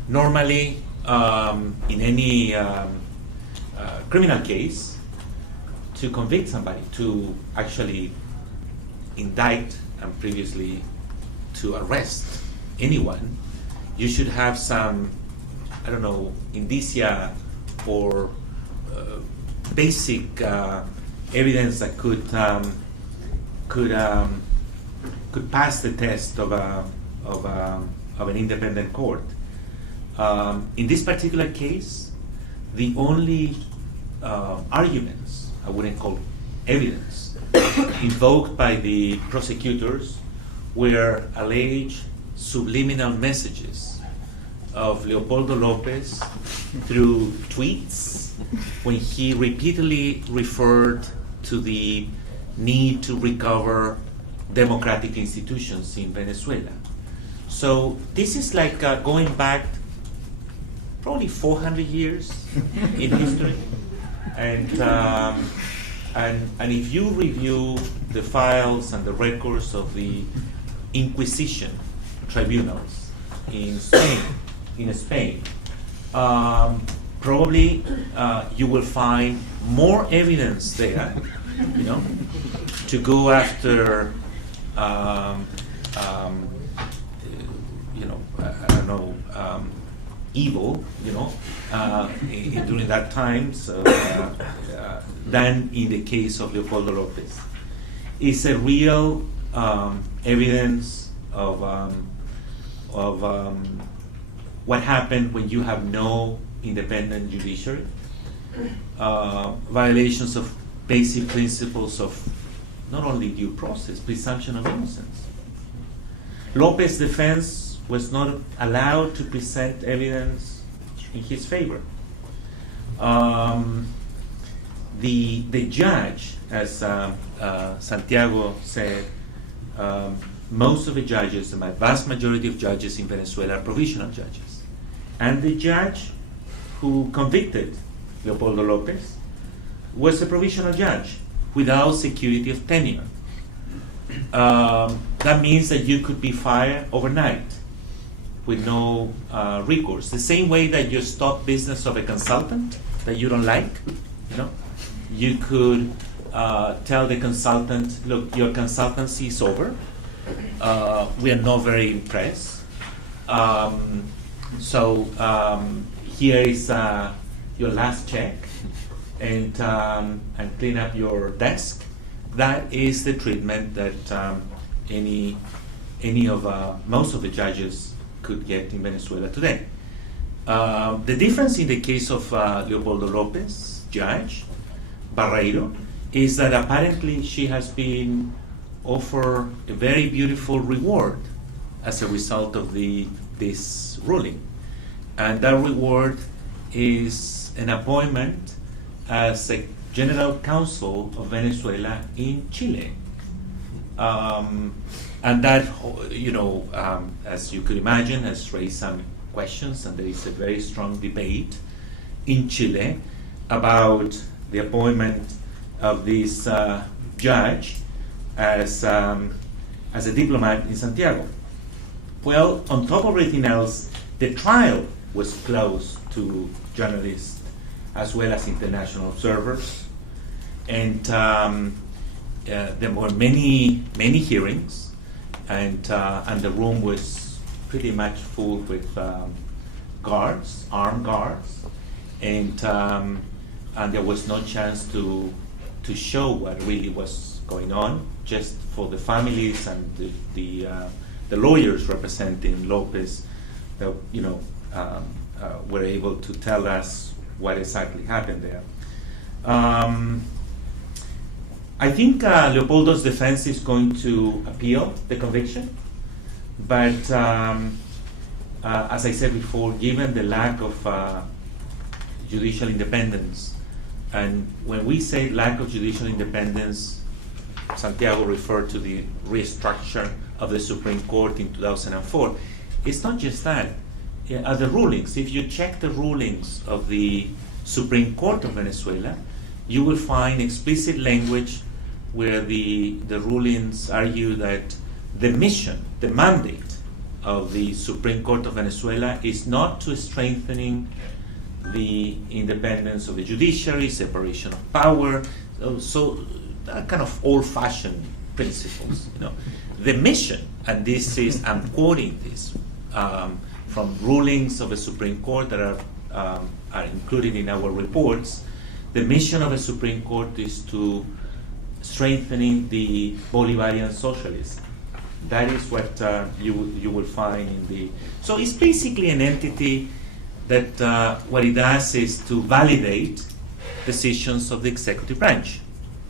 Normally, in any criminal case, to convict somebody, to actually indict and previously to arrest anyone, you should have some, I don't know, indicia or basic evidence that could pass the test of an independent court. In this particular case, the only arguments, I wouldn't call evidence, invoked by the prosecutors were alleged subliminal messages of Leopoldo Lopez through tweets when he repeatedly referred to the need to recover democratic institutions in Venezuela. So this is like going back probably 400 years in history. And if you review the files and the records of the Inquisition tribunals in Spain, probably you will find more evidence there, to go after, I don't know, evil, during that time, than in the case of Leopoldo Lopez. It's a real evidence of what happened when you have no independent judiciary, violations of basic principles of not only due process, presumption of innocence. Lopez's defense was not allowed to present evidence in his favor. The judge, as Santiago said, most of the judges, the vast majority of judges in Venezuela are provisional judges. And the judge who convicted Leopoldo Lopez was a provisional judge without security of tenure. That means that you could be fired overnight with no recourse. The same way that you stop business of a consultant that you don't like, you could tell the consultant, look, your consultancy is over. We are not very impressed. So here is your last check, and clean up your desk. That is the treatment that most of the judges could get in Venezuela today. The difference in the case of Leopoldo Lopez, judge, Barreiro, is that apparently she has been offered a very beautiful reward as a result of this ruling. And that reward is an appointment as a General Counsel of Venezuela in Chile. And that, as you could imagine, has raised some questions, and there is a very strong debate in Chile about the appointment of this judge as a diplomat in Santiago. Well, on top of everything else, the trial was closed to journalists as well as international observers, and there were many hearings, and the room was pretty much full with guards, armed guards, and there was no chance to show what really was going on, just for the families and the lawyers representing Lopez that were able to tell us what exactly happened there. I think Leopoldo's defense is going to appeal the conviction, but as I said before, given the lack of judicial independence, and when we say lack of judicial independence, Santiago referred to the restructure of the Supreme Court in 2004. It's not just that. The rulings, if you check the rulings of the Supreme Court of Venezuela, you will find explicit language where the rulings argue that the mission, the mandate of the Supreme Court of Venezuela is not to strengthening the independence of the judiciary, separation of power, kind of old-fashioned principles. The mission, and this is, I'm quoting this from rulings of the Supreme Court that are included in our reports. The mission of the Supreme Court is to strengthening the Bolivarian socialism. That is what you will find in the. So it's basically an entity that what it does is to validate decisions of the executive branch.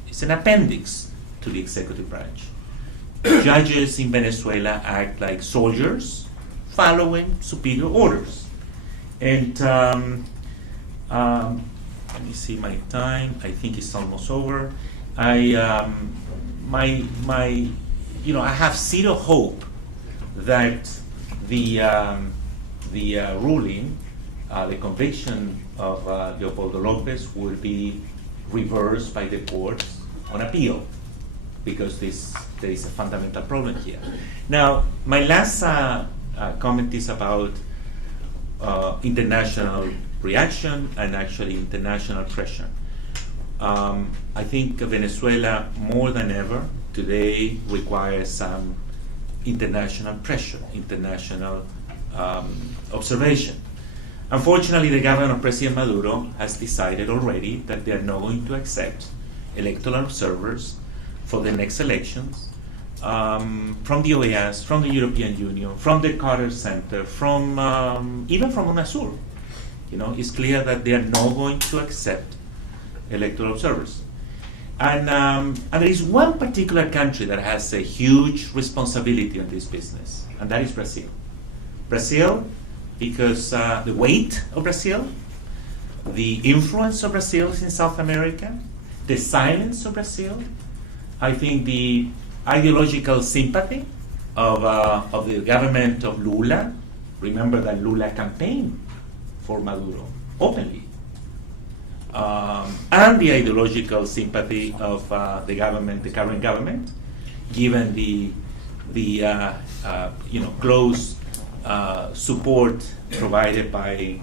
It's an appendix to the executive branch. Judges in Venezuela act like soldiers following superior orders. And let me see my time. I think it's almost over. I have zero hope that the ruling, the conviction of Leopoldo Lopez will be reversed by the courts on appeal, because there is a fundamental problem here. Now, my last comment is about international reaction and actually international pressure. I think Venezuela, more than ever, today requires some international pressure, international observation. Unfortunately, the government of President Maduro has decided already that they are not going to accept electoral observers for the next elections from the OAS, from the European Union, from the Carter Center, from even from UNASUR. It's clear that they are not going to accept electoral observers. And there is one particular country that has a huge responsibility in this business, and that is Brazil. Brazil, because the weight of Brazil, the influence of Brazil in South America, the silence of Brazil, I think the ideological sympathy of the government of Lula. Remember that Lula campaigned for Maduro openly. And the ideological sympathy of the government, the current government, given the close support provided by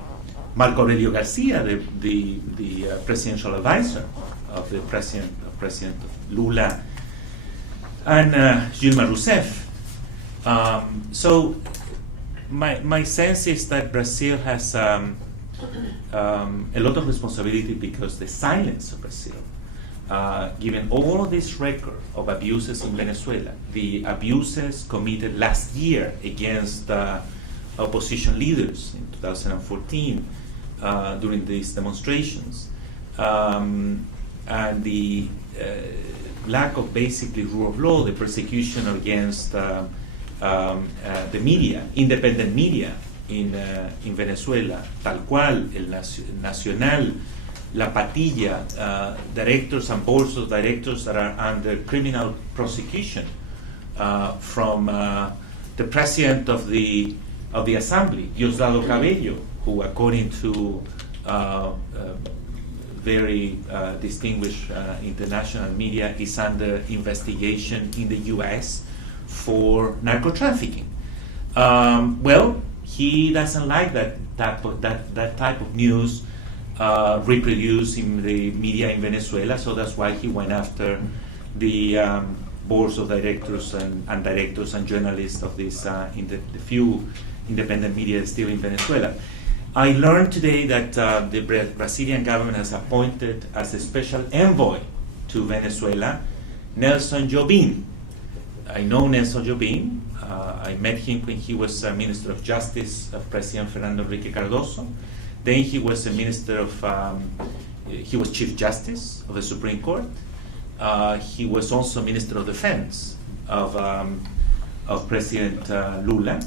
Marco Aurelio Garcia, the presidential advisor of the President Lula, and Dilma Rousseff. So my sense is that Brazil has a lot of responsibility, because the silence of Brazil, given all this record of abuses in Venezuela, the abuses committed last year against opposition leaders in 2014 during these demonstrations, and the lack of basically rule of law, the persecution against the media, independent media in Venezuela, tal cual, el Nacional, La Patilla, directors and boards of directors that are under criminal prosecution from the president of the assembly, Diosdado Cabello, who, according to very distinguished international media, is under investigation in the U.S. for narco-trafficking. Well, he doesn't like that type of news reproduced in the media in Venezuela, so that's why he went after the boards of directors and directors and journalists of this the few independent media still in Venezuela. I learned today that the Brazilian government has appointed as a special envoy to Venezuela Nelson Jobim. I know Nelson Jobim. I met him when he was Minister of Justice of President Fernando Henrique Cardoso. Then he was a minister of, he was Chief Justice of the Supreme Court. He was also Minister of Defense of President Lula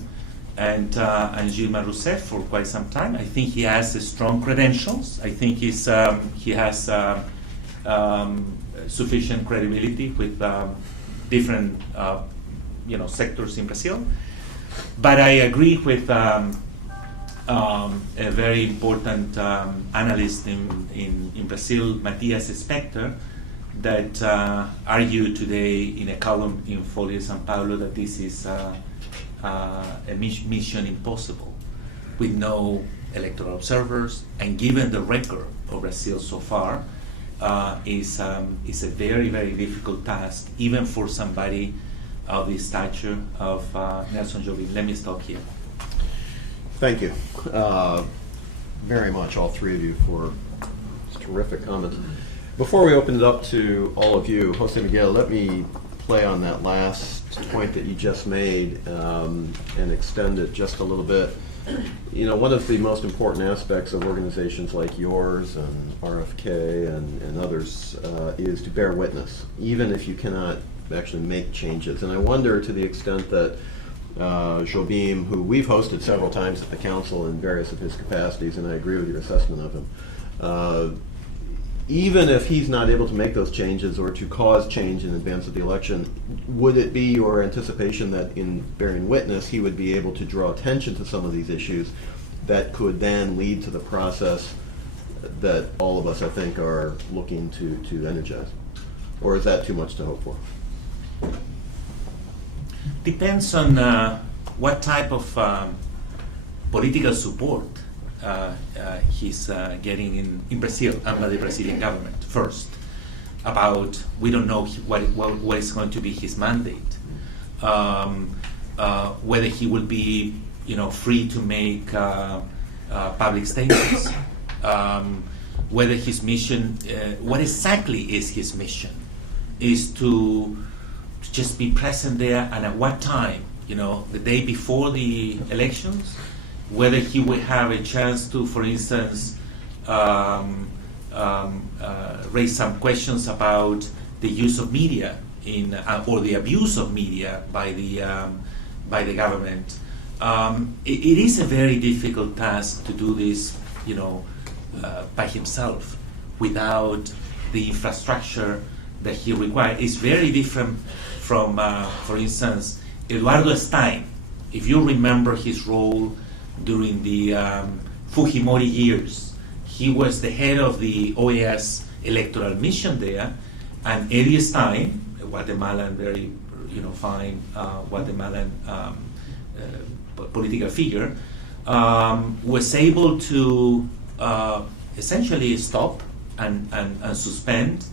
and Dilma Rousseff for quite some time. I think he has strong credentials. I think he has sufficient credibility with different sectors in Brazil. But I agree with a very important analyst in Brazil, Matias Spector, that argued today in a column in Folha de São Paulo that this is a mission impossible with no electoral observers, and given the record of Brazil so far, is a very, very difficult task, even for somebody of the stature of Nelson Jobim. Let me stop here. Thank you very much, all three of you, for terrific comments. Before we open it up to all of you, Jose Miguel, let me play on that last point that you just made and extend it just a little bit. You know, one of the most important aspects of organizations like yours and RFK and others is to bear witness, even if you cannot actually make changes. And I wonder, to the extent that Jobim, who we've hosted several times at the council in various of his capacities, and I agree with your assessment of him, even if he's not able to make those changes or to cause change in advance of the election, would it be your anticipation that in bearing witness he would be able to draw attention to some of these issues that could then lead to the process that all of us, I think, are looking to energize? Or is that too much to hope for? Depends on what type of political support he's getting in Brazil under the Brazilian government. First, about we don't know what is going to be his mandate, whether he will be free to make public statements, whether his mission, what exactly is his mission, is to just be present there, and at what time, the day before the elections, whether he will have a chance to, for instance, raise some questions about the use of media or the abuse of media by the government. It is a very difficult task to do this, by himself, without the infrastructure that he requires. It's very different from, for instance, Eduardo Stein. If you remember his role during the Fujimori years, he was the head of the OAS electoral mission there, and Eddie Stein, a Guatemalan, very fine Guatemalan political figure, was able to essentially stop and suspend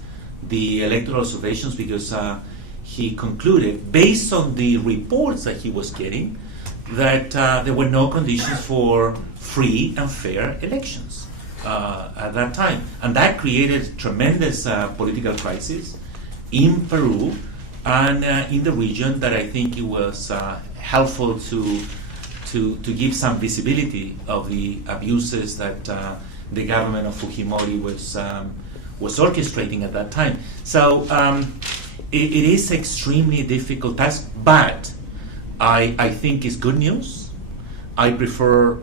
the electoral observations because he concluded, based on the reports that he was getting, that there were no conditions for free and fair elections at that time. And that created tremendous political crisis in Peru and in the region that I think it was helpful to give some visibility of the abuses that the government of Fujimori was orchestrating at that time. So it is extremely difficult task, but I think it's good news. I prefer,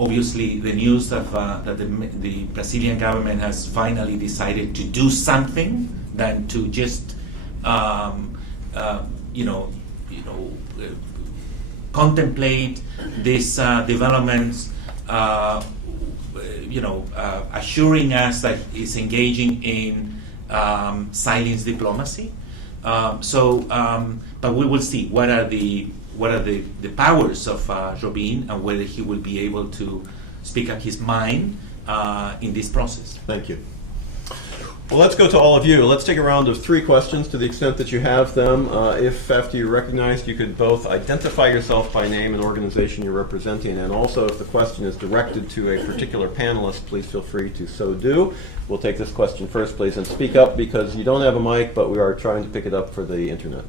obviously the news that the Brazilian government has finally decided to do something than to just, contemplate these developments, assuring us that it's engaging in silence diplomacy. But we will see what are the powers of Jobim and whether he will be able to speak up his mind in this process. Thank you. Well, let's go to all of you. Let's take a round of 3 questions to the extent that you have them. If after you're recognized, you could both identify yourself by name and organization you're representing, and also if the question is directed to a particular panelist, please feel free to so do. We'll take this question first, please, and speak up because you don't have a mic, but we are trying to pick it up for the internet.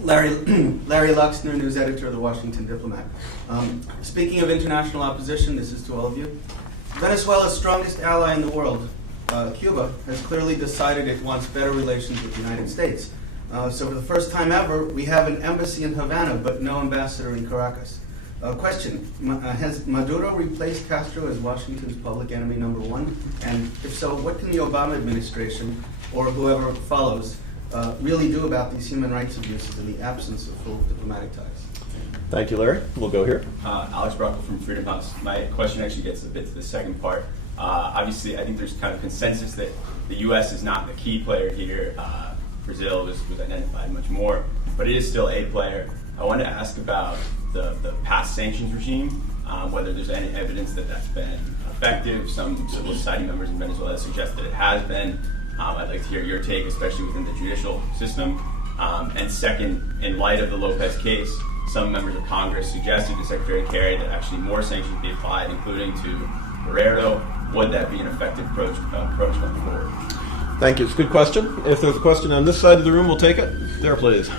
Larry Luxner, news editor of the Washington Diplomat. Speaking of international opposition, this is to all of you. Venezuela's strongest ally in the world, Cuba, has clearly decided it wants better relations with the United States. So for the first time ever, we have an embassy in Havana, but no ambassador in Caracas. Question, has Maduro replaced Castro as Washington's public enemy #1? And if so, what can the Obama administration, or whoever follows, really do about these human rights abuses in the absence of full diplomatic ties? Thank you, Larry. We'll go here. Alex Brockel from Freedom House. My question actually gets a bit to the second part. Obviously, I think there's kind of consensus that the U.S. is not the key player here. Brazil was identified much more, but it is still a player. I wanted to ask about the past sanctions regime, whether there's any evidence that that's been effective. Some civil society members in Venezuela suggest that it has been. I'd like to hear your take, especially within the judicial system. And second, in light of the Lopez case, some members of Congress suggested to Secretary Kerry that actually more sanctions be applied, including to Guerrero. Would that be an effective approach going forward? Thank you. It's a good question. If there's a question on this side of the room, we'll take it. There, please. Katie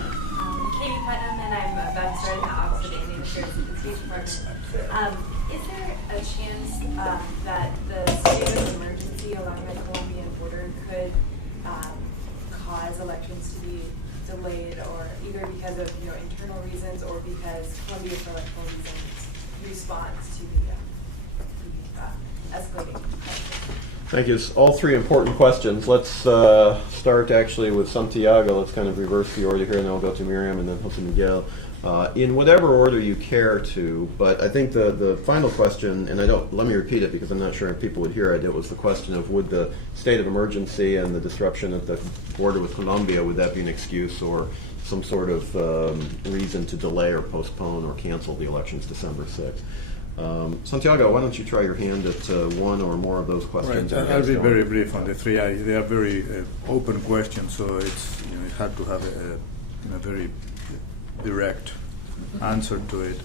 Putnam, and I'm about to start at Oxford Indian Affairs at the State Department. Is there a chance that the state of emergency along the Colombian border could cause elections to be delayed, or either because of internal reasons or because Colombia, for electoral reasons, responds to the escalating crisis? Thank you. It's all three important questions. Let's start actually with Santiago. Let's kind of reverse the order here, and then we'll go to Miriam and then Jose Miguel. In whatever order you care to, but I think the final question, and let me repeat it because I'm not sure if people would hear it, it was the question of would the state of emergency and the disruption at the border with Colombia, would that be an excuse or some sort of reason to delay or postpone or cancel the elections December 6th? Santiago, why don't you try your hand at one or more of those questions? Right. I'll be very brief on the three. They are very open questions, so it's hard to have a very direct answer to it.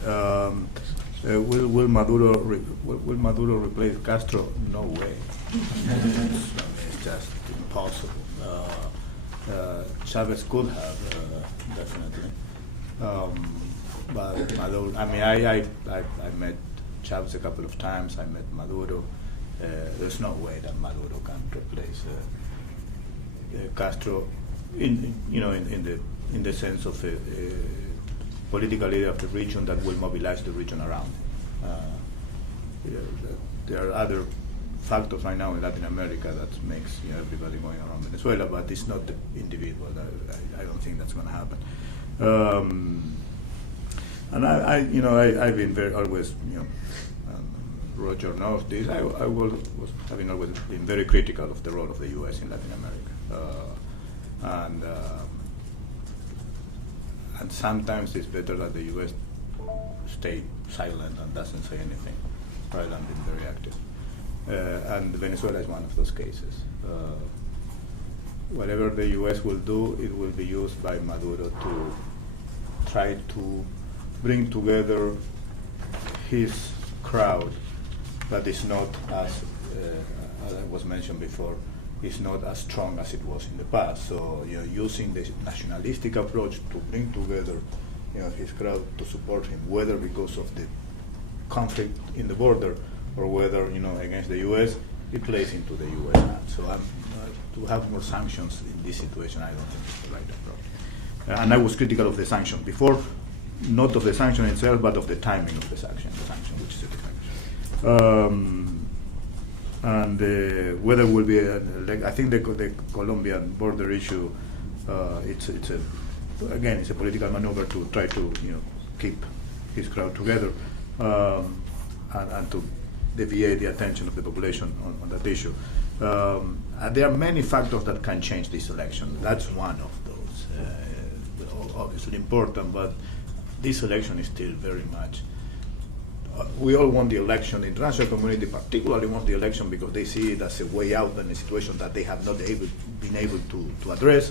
Will Maduro replace Castro? No way. It's just impossible. Chavez could have definitely, but Maduro. I mean, I met Chavez a couple of times. I met Maduro. There's no way that Maduro can replace Castro in the sense of a political leader of the region that will mobilize the region around. There are other factors right now in Latin America that makes everybody going around Venezuela, but it's not the individual. I don't think that's going to happen. And I've been always Roger knows this. I was having always been very critical of the role of the U.S. in Latin America, and sometimes it's better that the U.S. stay silent and doesn't say anything, rather than being very active. And Venezuela is one of those cases. Whatever the U.S. will do, it will be used by Maduro to try to bring together his crowd, but it's not as was mentioned before, is not as strong as it was in the past. So using the nationalistic approach to bring together his crowd to support him, whether because of the conflict in the border or whether against the U.S., it plays into the U.S. hands. So to have more sanctions in this situation, I don't think it's the right approach. And I was critical of the sanction before, not of the sanction itself, but of the timing of the sanction, which is a different. And whether it will be, I think the Colombian border issue, it's a political maneuver to try to keep his crowd together and to deviate the attention of the population on that issue. And there are many factors that can change this election. That's one of those, obviously important, but this election is still very much. We all want the election. The international community particularly wants the election because they see it as a way out in a situation that they have not been able to address.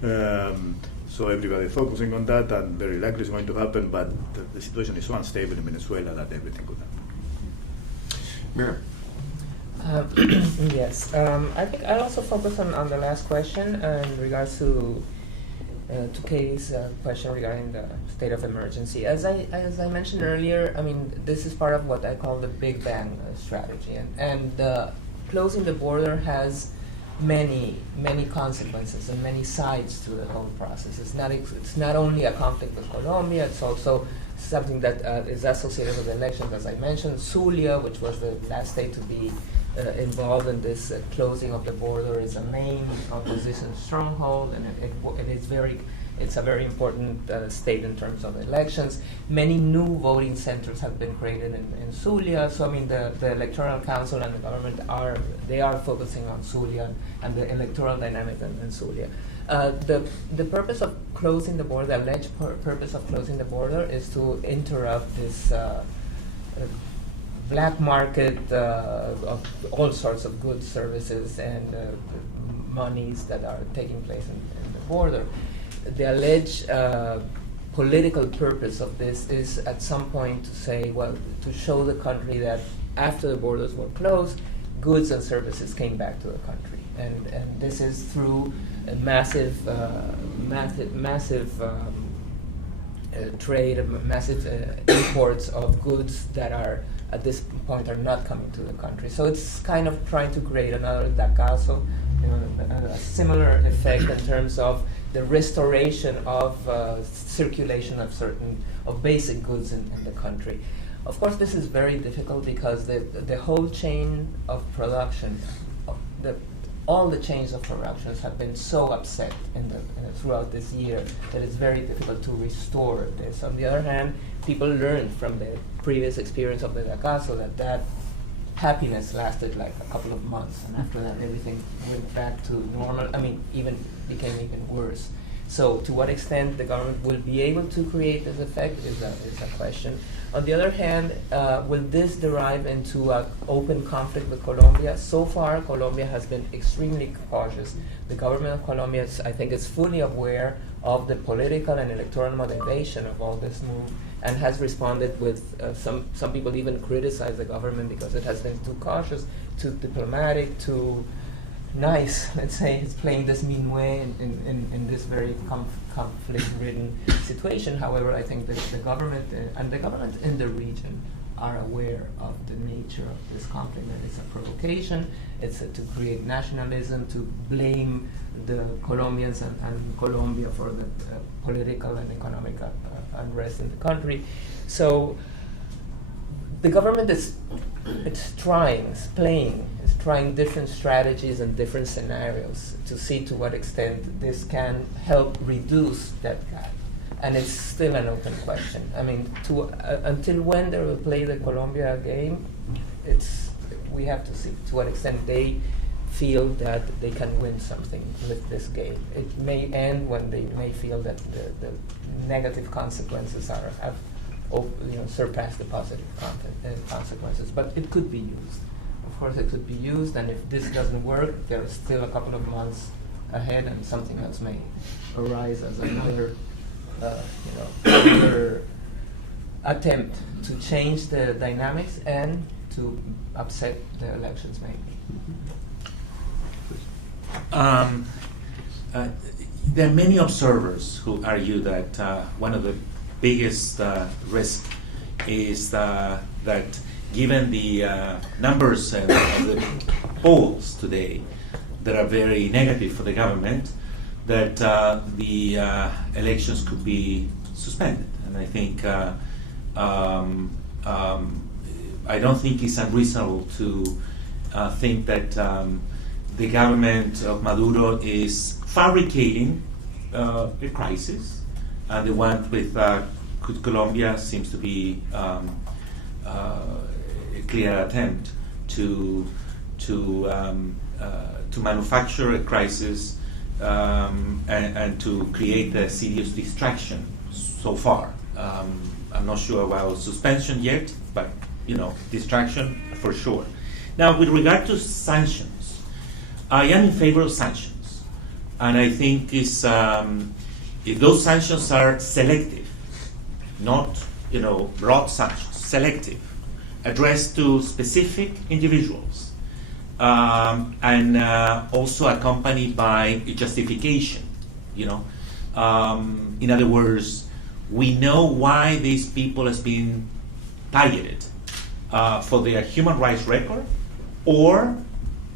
So everybody is focusing on that, and very likely it's going to happen, but the situation is so unstable in Venezuela that everything could happen. Miriam. Yes, I think I'll also focus on the last question in regards to Katie's question regarding the state of emergency. As I mentioned earlier, I mean, this is part of what I call the Big Bang strategy, and closing the border has many consequences and many sides to the whole process. It's not only a conflict with Colombia, it's also something that is associated with elections, as I mentioned. Zulia, which was the last state to be involved in this closing of the border, is a main opposition stronghold, and it's a very important state in terms of elections. Many new voting centers have been created in Zulia, so I mean the Electoral Council and the government are focusing on Zulia and the electoral dynamic in Zulia. The purpose of closing the border, the alleged purpose of closing the border, is to interrupt this black market of all sorts of goods, services, and monies that are taking place in the border. The alleged political purpose of this is at some point to say, well, to show the country that after the borders were closed, goods and services came back to the country. And this is through a massive trade, massive imports of goods that are at this point are not coming to the country. So it's kind of trying to create another DACASO, a similar effect in terms of the restoration of circulation of basic goods in the country. Of course, this is very difficult because the whole chain of production, all the chains of productions have been so upset throughout this year that it's very difficult to restore this. On the other hand, people learned from the previous experience of the DACASO that happiness lasted like a couple of months, and after that everything went back to normal. I mean, became even worse. So to what extent the government will be able to create this effect is a question. On the other hand, will this derive into an open conflict with Colombia? So far, Colombia has been extremely cautious. The government of Colombia, I think, is fully aware of the political and electoral motivation of all this move, and has responded with some people even criticize the government because it has been too cautious, too diplomatic, too nice. Let's say it's playing this mean way in this very conflict-ridden situation. However, I think that the government and the governments in the region are aware of the nature of this conflict, that it's a provocation, it's to create nationalism, to blame the Colombians and Colombia for the political and economic unrest in the country. So the government is trying different strategies and different scenarios to see to what extent this can help reduce that gap. And it's still an open question. I mean, until when they will play the Colombia game, we have to see to what extent they feel that they can win something with this game. It may end when they may feel that the negative consequences have surpassed the positive consequences. But it could be used. Of course, it could be used, and if this doesn't work, there are still a couple of months ahead, and something else may arise as another attempt to change the dynamics and to upset the elections, maybe. There are many observers who argue that one of the biggest risks is that given the numbers of the polls today that are very negative for the government, that the elections could be suspended. And I think I don't think it's unreasonable to think that the government of Maduro is fabricating a crisis, and the one with Colombia seems to be a clear attempt to manufacture a crisis and to create a serious distraction so far. I'm not sure about suspension yet, but distraction for sure. Now, with regard to sanctions, I am in favor of sanctions, and I think if those sanctions are selective, not broad sanctions, selective, addressed to specific individuals, and also accompanied by a justification. In other words, we know why these people has been targeted for their human rights record, or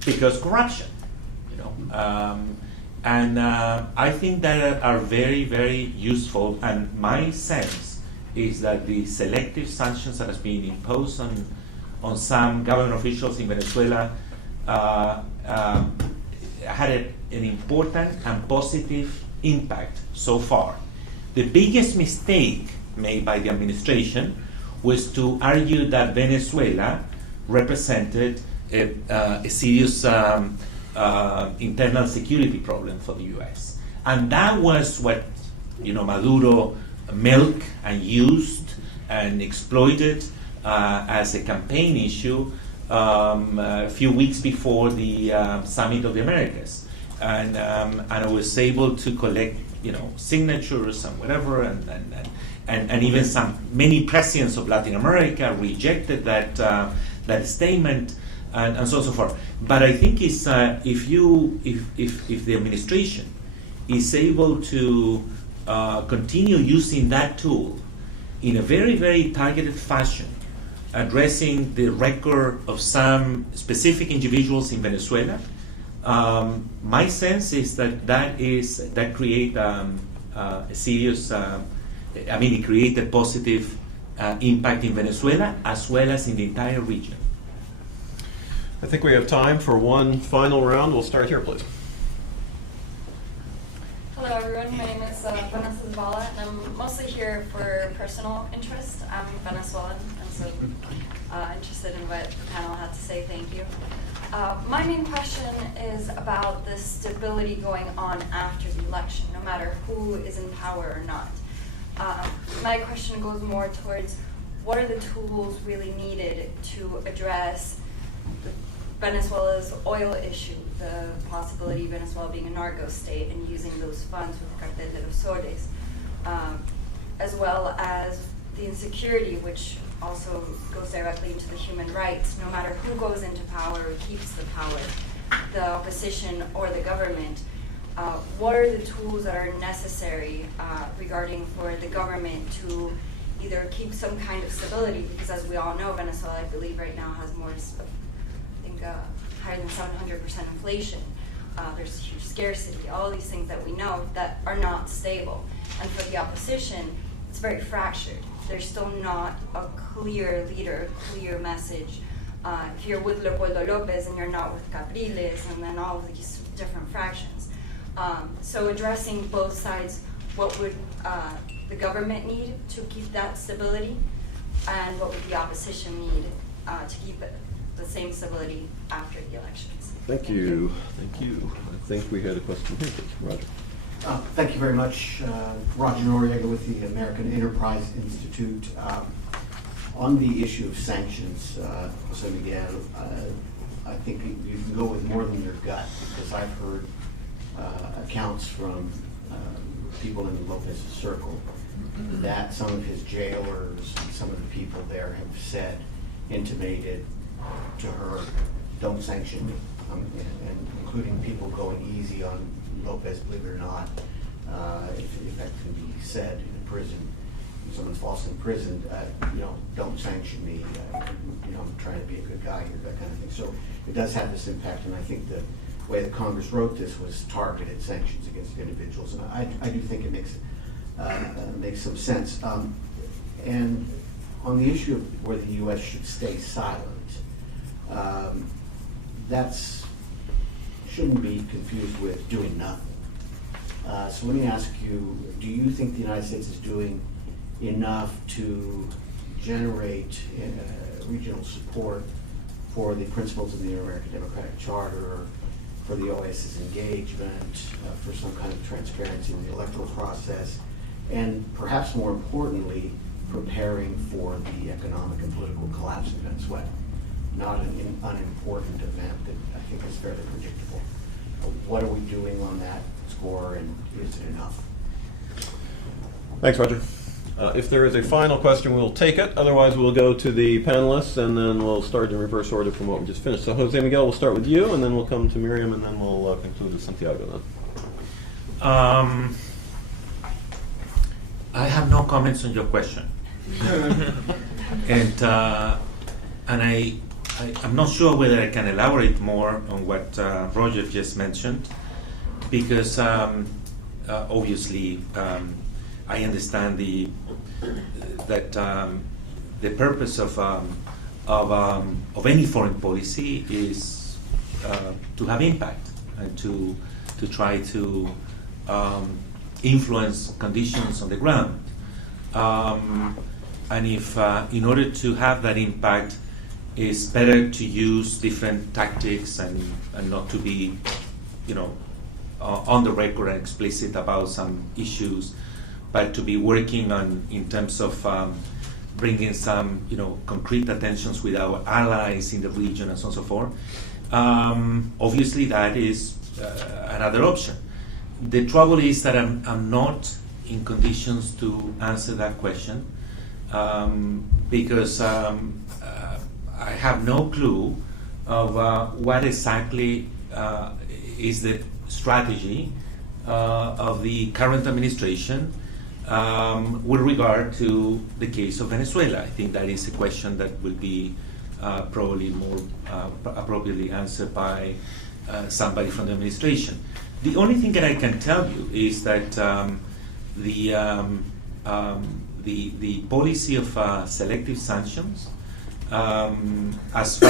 because corruption. And I think that are very, very useful. And my sense is that the selective sanctions that has been imposed on some government officials in Venezuela had an important and positive impact so far. The biggest mistake made by the administration was to argue that Venezuela represented a serious internal security problem for the U.S. And that was what Maduro milked and used and exploited as a campaign issue a few weeks before the Summit of the Americas, and I was able to collect signatures and whatever, and even many presidents of Latin America rejected that statement, and so on and so forth. But I think it's if the administration is able to continue using that tool in a very, very targeted fashion, addressing the record of some specific individuals in Venezuela, my sense is that create a serious, it create a positive impact in Venezuela as well as in the entire region. I think we have time for one final round. We'll start here, please. Hello everyone, my name is Vanessa Zavala, and I'm mostly here for personal interest. I'm Venezuelan, and so interested in what the panel had to say. Thank you. My main question is about the stability going on after the election, no matter who is in power or not. My question goes more towards what are the tools really needed to address Venezuela's oil issue, the possibility of Venezuela being a narco state and using those funds with the Cartel de los Soles, as well as the insecurity, which also goes directly into the human rights. No matter who goes into power or keeps the power, the opposition or the government, what are the tools that are necessary regarding for the government to either keep some kind of stability, because as we all know, Venezuela, I believe right now has more, higher than 700% inflation. There's huge scarcity, all these things that we know that are not stable. And for the opposition, it's very fractured. There's still not a clear leader, clear message. If you're with Leopoldo Lopez and you're not with Capriles, and then all of these different fractions. So addressing both sides, what would the government need to keep that stability, and what would the opposition need to keep it the same stability after the elections? Thank you. Thank you. I think we had a question here, please. Roger. Thank you very much. Roger Noriega with the American Enterprise Institute. On the issue of sanctions, Jose Miguel, I think you can go with more than your gut, because I've heard accounts from people in Lopez's circle that some of his jailers and some of the people there have said, intimated to her, don't sanction me, and including people going easy on Lopez, believe it or not, if that can be said in a prison. If someone's falsely imprisoned, don't sanction me, I'm trying to be a good guy here, that kind of thing. So it does have this impact, and I think the way that Congress wrote this was targeted sanctions against individuals, and I do think it makes some sense. And on the issue of where the U.S. should stay silent, that's shouldn't be confused with doing nothing. So let me ask you, do you think the United States is doing enough to generate regional support for the principles of the Inter-American Democratic Charter, for the OAS's engagement, for some kind of transparency in the electoral process, and perhaps more importantly, preparing for the economic and political collapse in Venezuela? Not an unimportant event that I think is fairly predictable. What are we doing on that score, and is it enough? Thanks, Roger. If there is a final question, we'll take it. Otherwise, we'll go to the panelists, and then we'll start in reverse order from what we just finished. So, Jose Miguel, we'll start with you, and then we'll come to Miriam, and then we'll conclude with Santiago then. I have no comments on your question. And I'm not sure whether I can elaborate more on what Roger just mentioned, because obviously I understand that the purpose of any foreign policy is to have impact and to try to influence conditions on the ground. And if in order to have that impact, it's better to use different tactics and not to be, on the record and explicit about some issues, but to be working on in terms of bringing some, concrete attentions with our allies in the region and so on and so forth. Obviously, that is another option. The trouble is that I'm not in conditions to answer that question because I have no clue of what exactly is the strategy of the current administration with regard to the case of Venezuela. I think that is a question that will be probably more appropriately answered by somebody from the administration. The only thing that I can tell you is that the policy of selective sanctions, as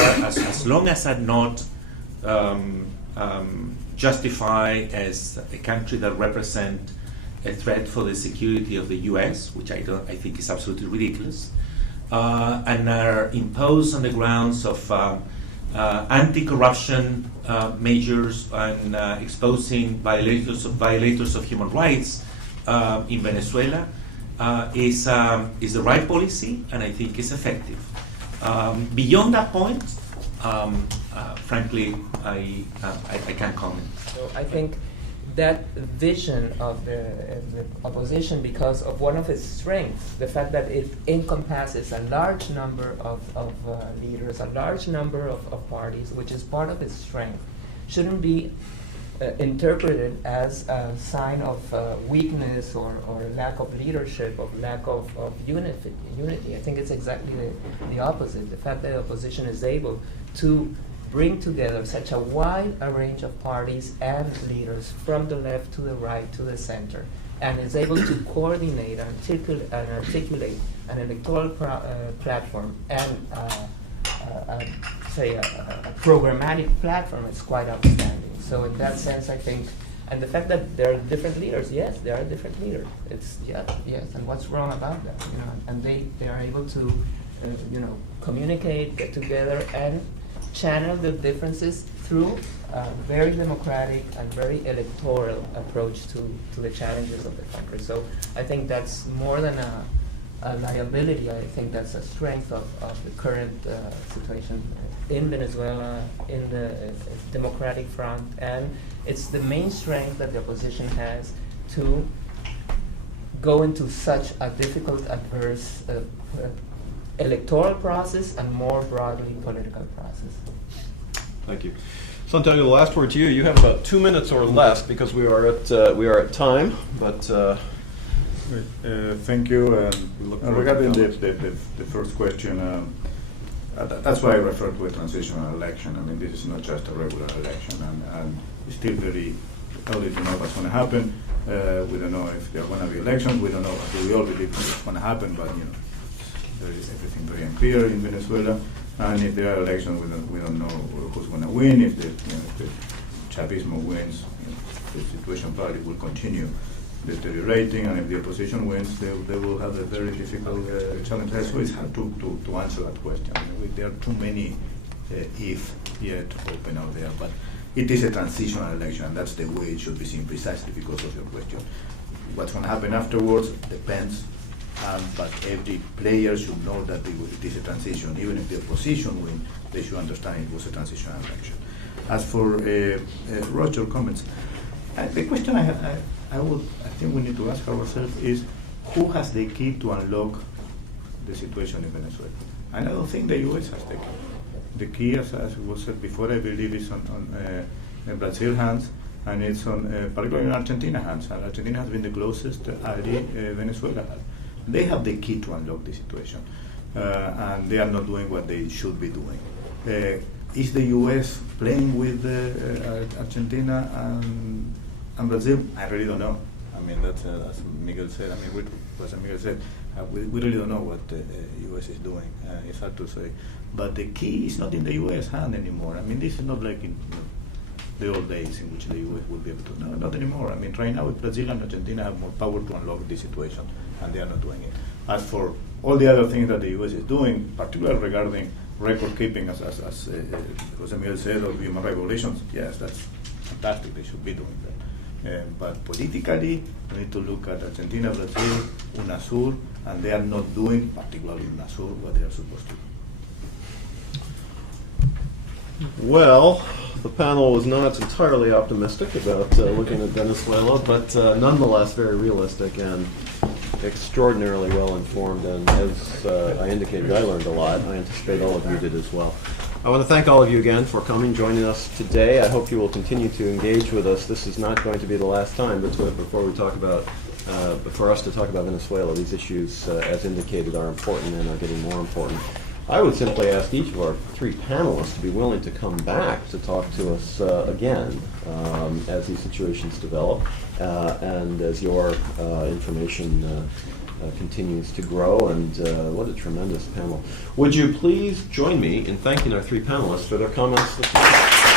long as are not justified as a country that represent a threat for the security of the U.S., which I think is absolutely ridiculous, and are imposed on the grounds of anti-corruption measures and exposing violators of human rights in Venezuela, is the right policy, and I think is effective. Beyond that point, frankly, I can't comment. So I think that vision of the opposition, because of one of its strengths, the fact that it encompasses a large number of leaders, a large number of parties, which is part of its strength, shouldn't be interpreted as a sign of weakness or lack of leadership, or lack of unity. I think it's exactly the opposite. The fact that the opposition is able to bring together such a wide range of parties and leaders from the left to the right to the center, and is able to coordinate and articulate an electoral platform and say a programmatic platform is quite outstanding. So in that sense, I think, and the fact that there are different leaders, yes, there are different leaders. It's yes, and what's wrong about that? And they are able to, communicate, get together, and channel the differences through a very democratic and very electoral approach to the challenges of the country. So I think that's more than a liability. I think that's a strength of the current situation in Venezuela, in the democratic front, and it's the main strength that the opposition has to go into such a difficult, adverse electoral process and more broadly political process. Thank you. Santiago, the last word to you. You have about 2 minutes or less because we are at time. But thank you. Regarding the first question, that's why I refer to a transitional election. I mean, this is not just a regular election, and it's still very early to know what's going to happen. We don't know if there are going to be elections. We don't know. We all believe it's going to happen, but there is everything very unclear in Venezuela. And if there are elections, we don't know who's going to win. If the Chavismo wins, the situation probably will continue deteriorating, and if the opposition wins, they will have a very difficult challenge. So it's hard to answer that question. There are too many if yet open out there, but it is a transitional election, and that's the way it should be seen, precisely because of your question. What's going to happen afterwards depends, but every player should know that it is a transition. Even if the opposition wins, they should understand it was a transitional election. As for Roger's comments, the question I think we need to ask ourselves is, who has the key to unlock the situation in Venezuela? And I don't think the U.S. has the key. The key, as was said before, I believe is on Brazil's hands, and it's on particularly in Argentina's hands. And Argentina has been the closest ally Venezuela has. They have the key to unlock the situation, and they are not doing what they should be doing. Is the U.S. playing with Argentina and Brazil? I really don't know. I mean, that's as Miguel said. I mean, as Miguel said, we really don't know what the U.S. is doing. It's hard to say. But the key is not in the U.S. hand anymore. I mean, this is not like in the old days in which the U.S. would be able to. No, not anymore. I mean, right now, Brazil and Argentina have more power to unlock the situation, and they are not doing it. As for all the other things that the U.S. is doing, particularly regarding record keeping, as Jose Miguel said, or human rights violations, yes, that's fantastic. They should be doing that. But politically, we need to look at Argentina, Brazil, UNASUR, and they are not doing, particularly UNASUR, what they are supposed to do. Well, the panel was not entirely optimistic about looking at Venezuela, but nonetheless very realistic and extraordinarily well informed. And as I indicated, I learned a lot. I anticipate all of you did as well. I want to thank all of you again for coming, joining us today. I hope you will continue to engage with us. This is not going to be the last time, but before we talk about, for us to talk about Venezuela, these issues, as indicated, are important and are getting more important. I would simply ask each of our three panelists to be willing to come back to talk to us again as these situations develop and as your information continues to grow. And what a tremendous panel. Would you please join me in thanking our three panelists for their comments this morning?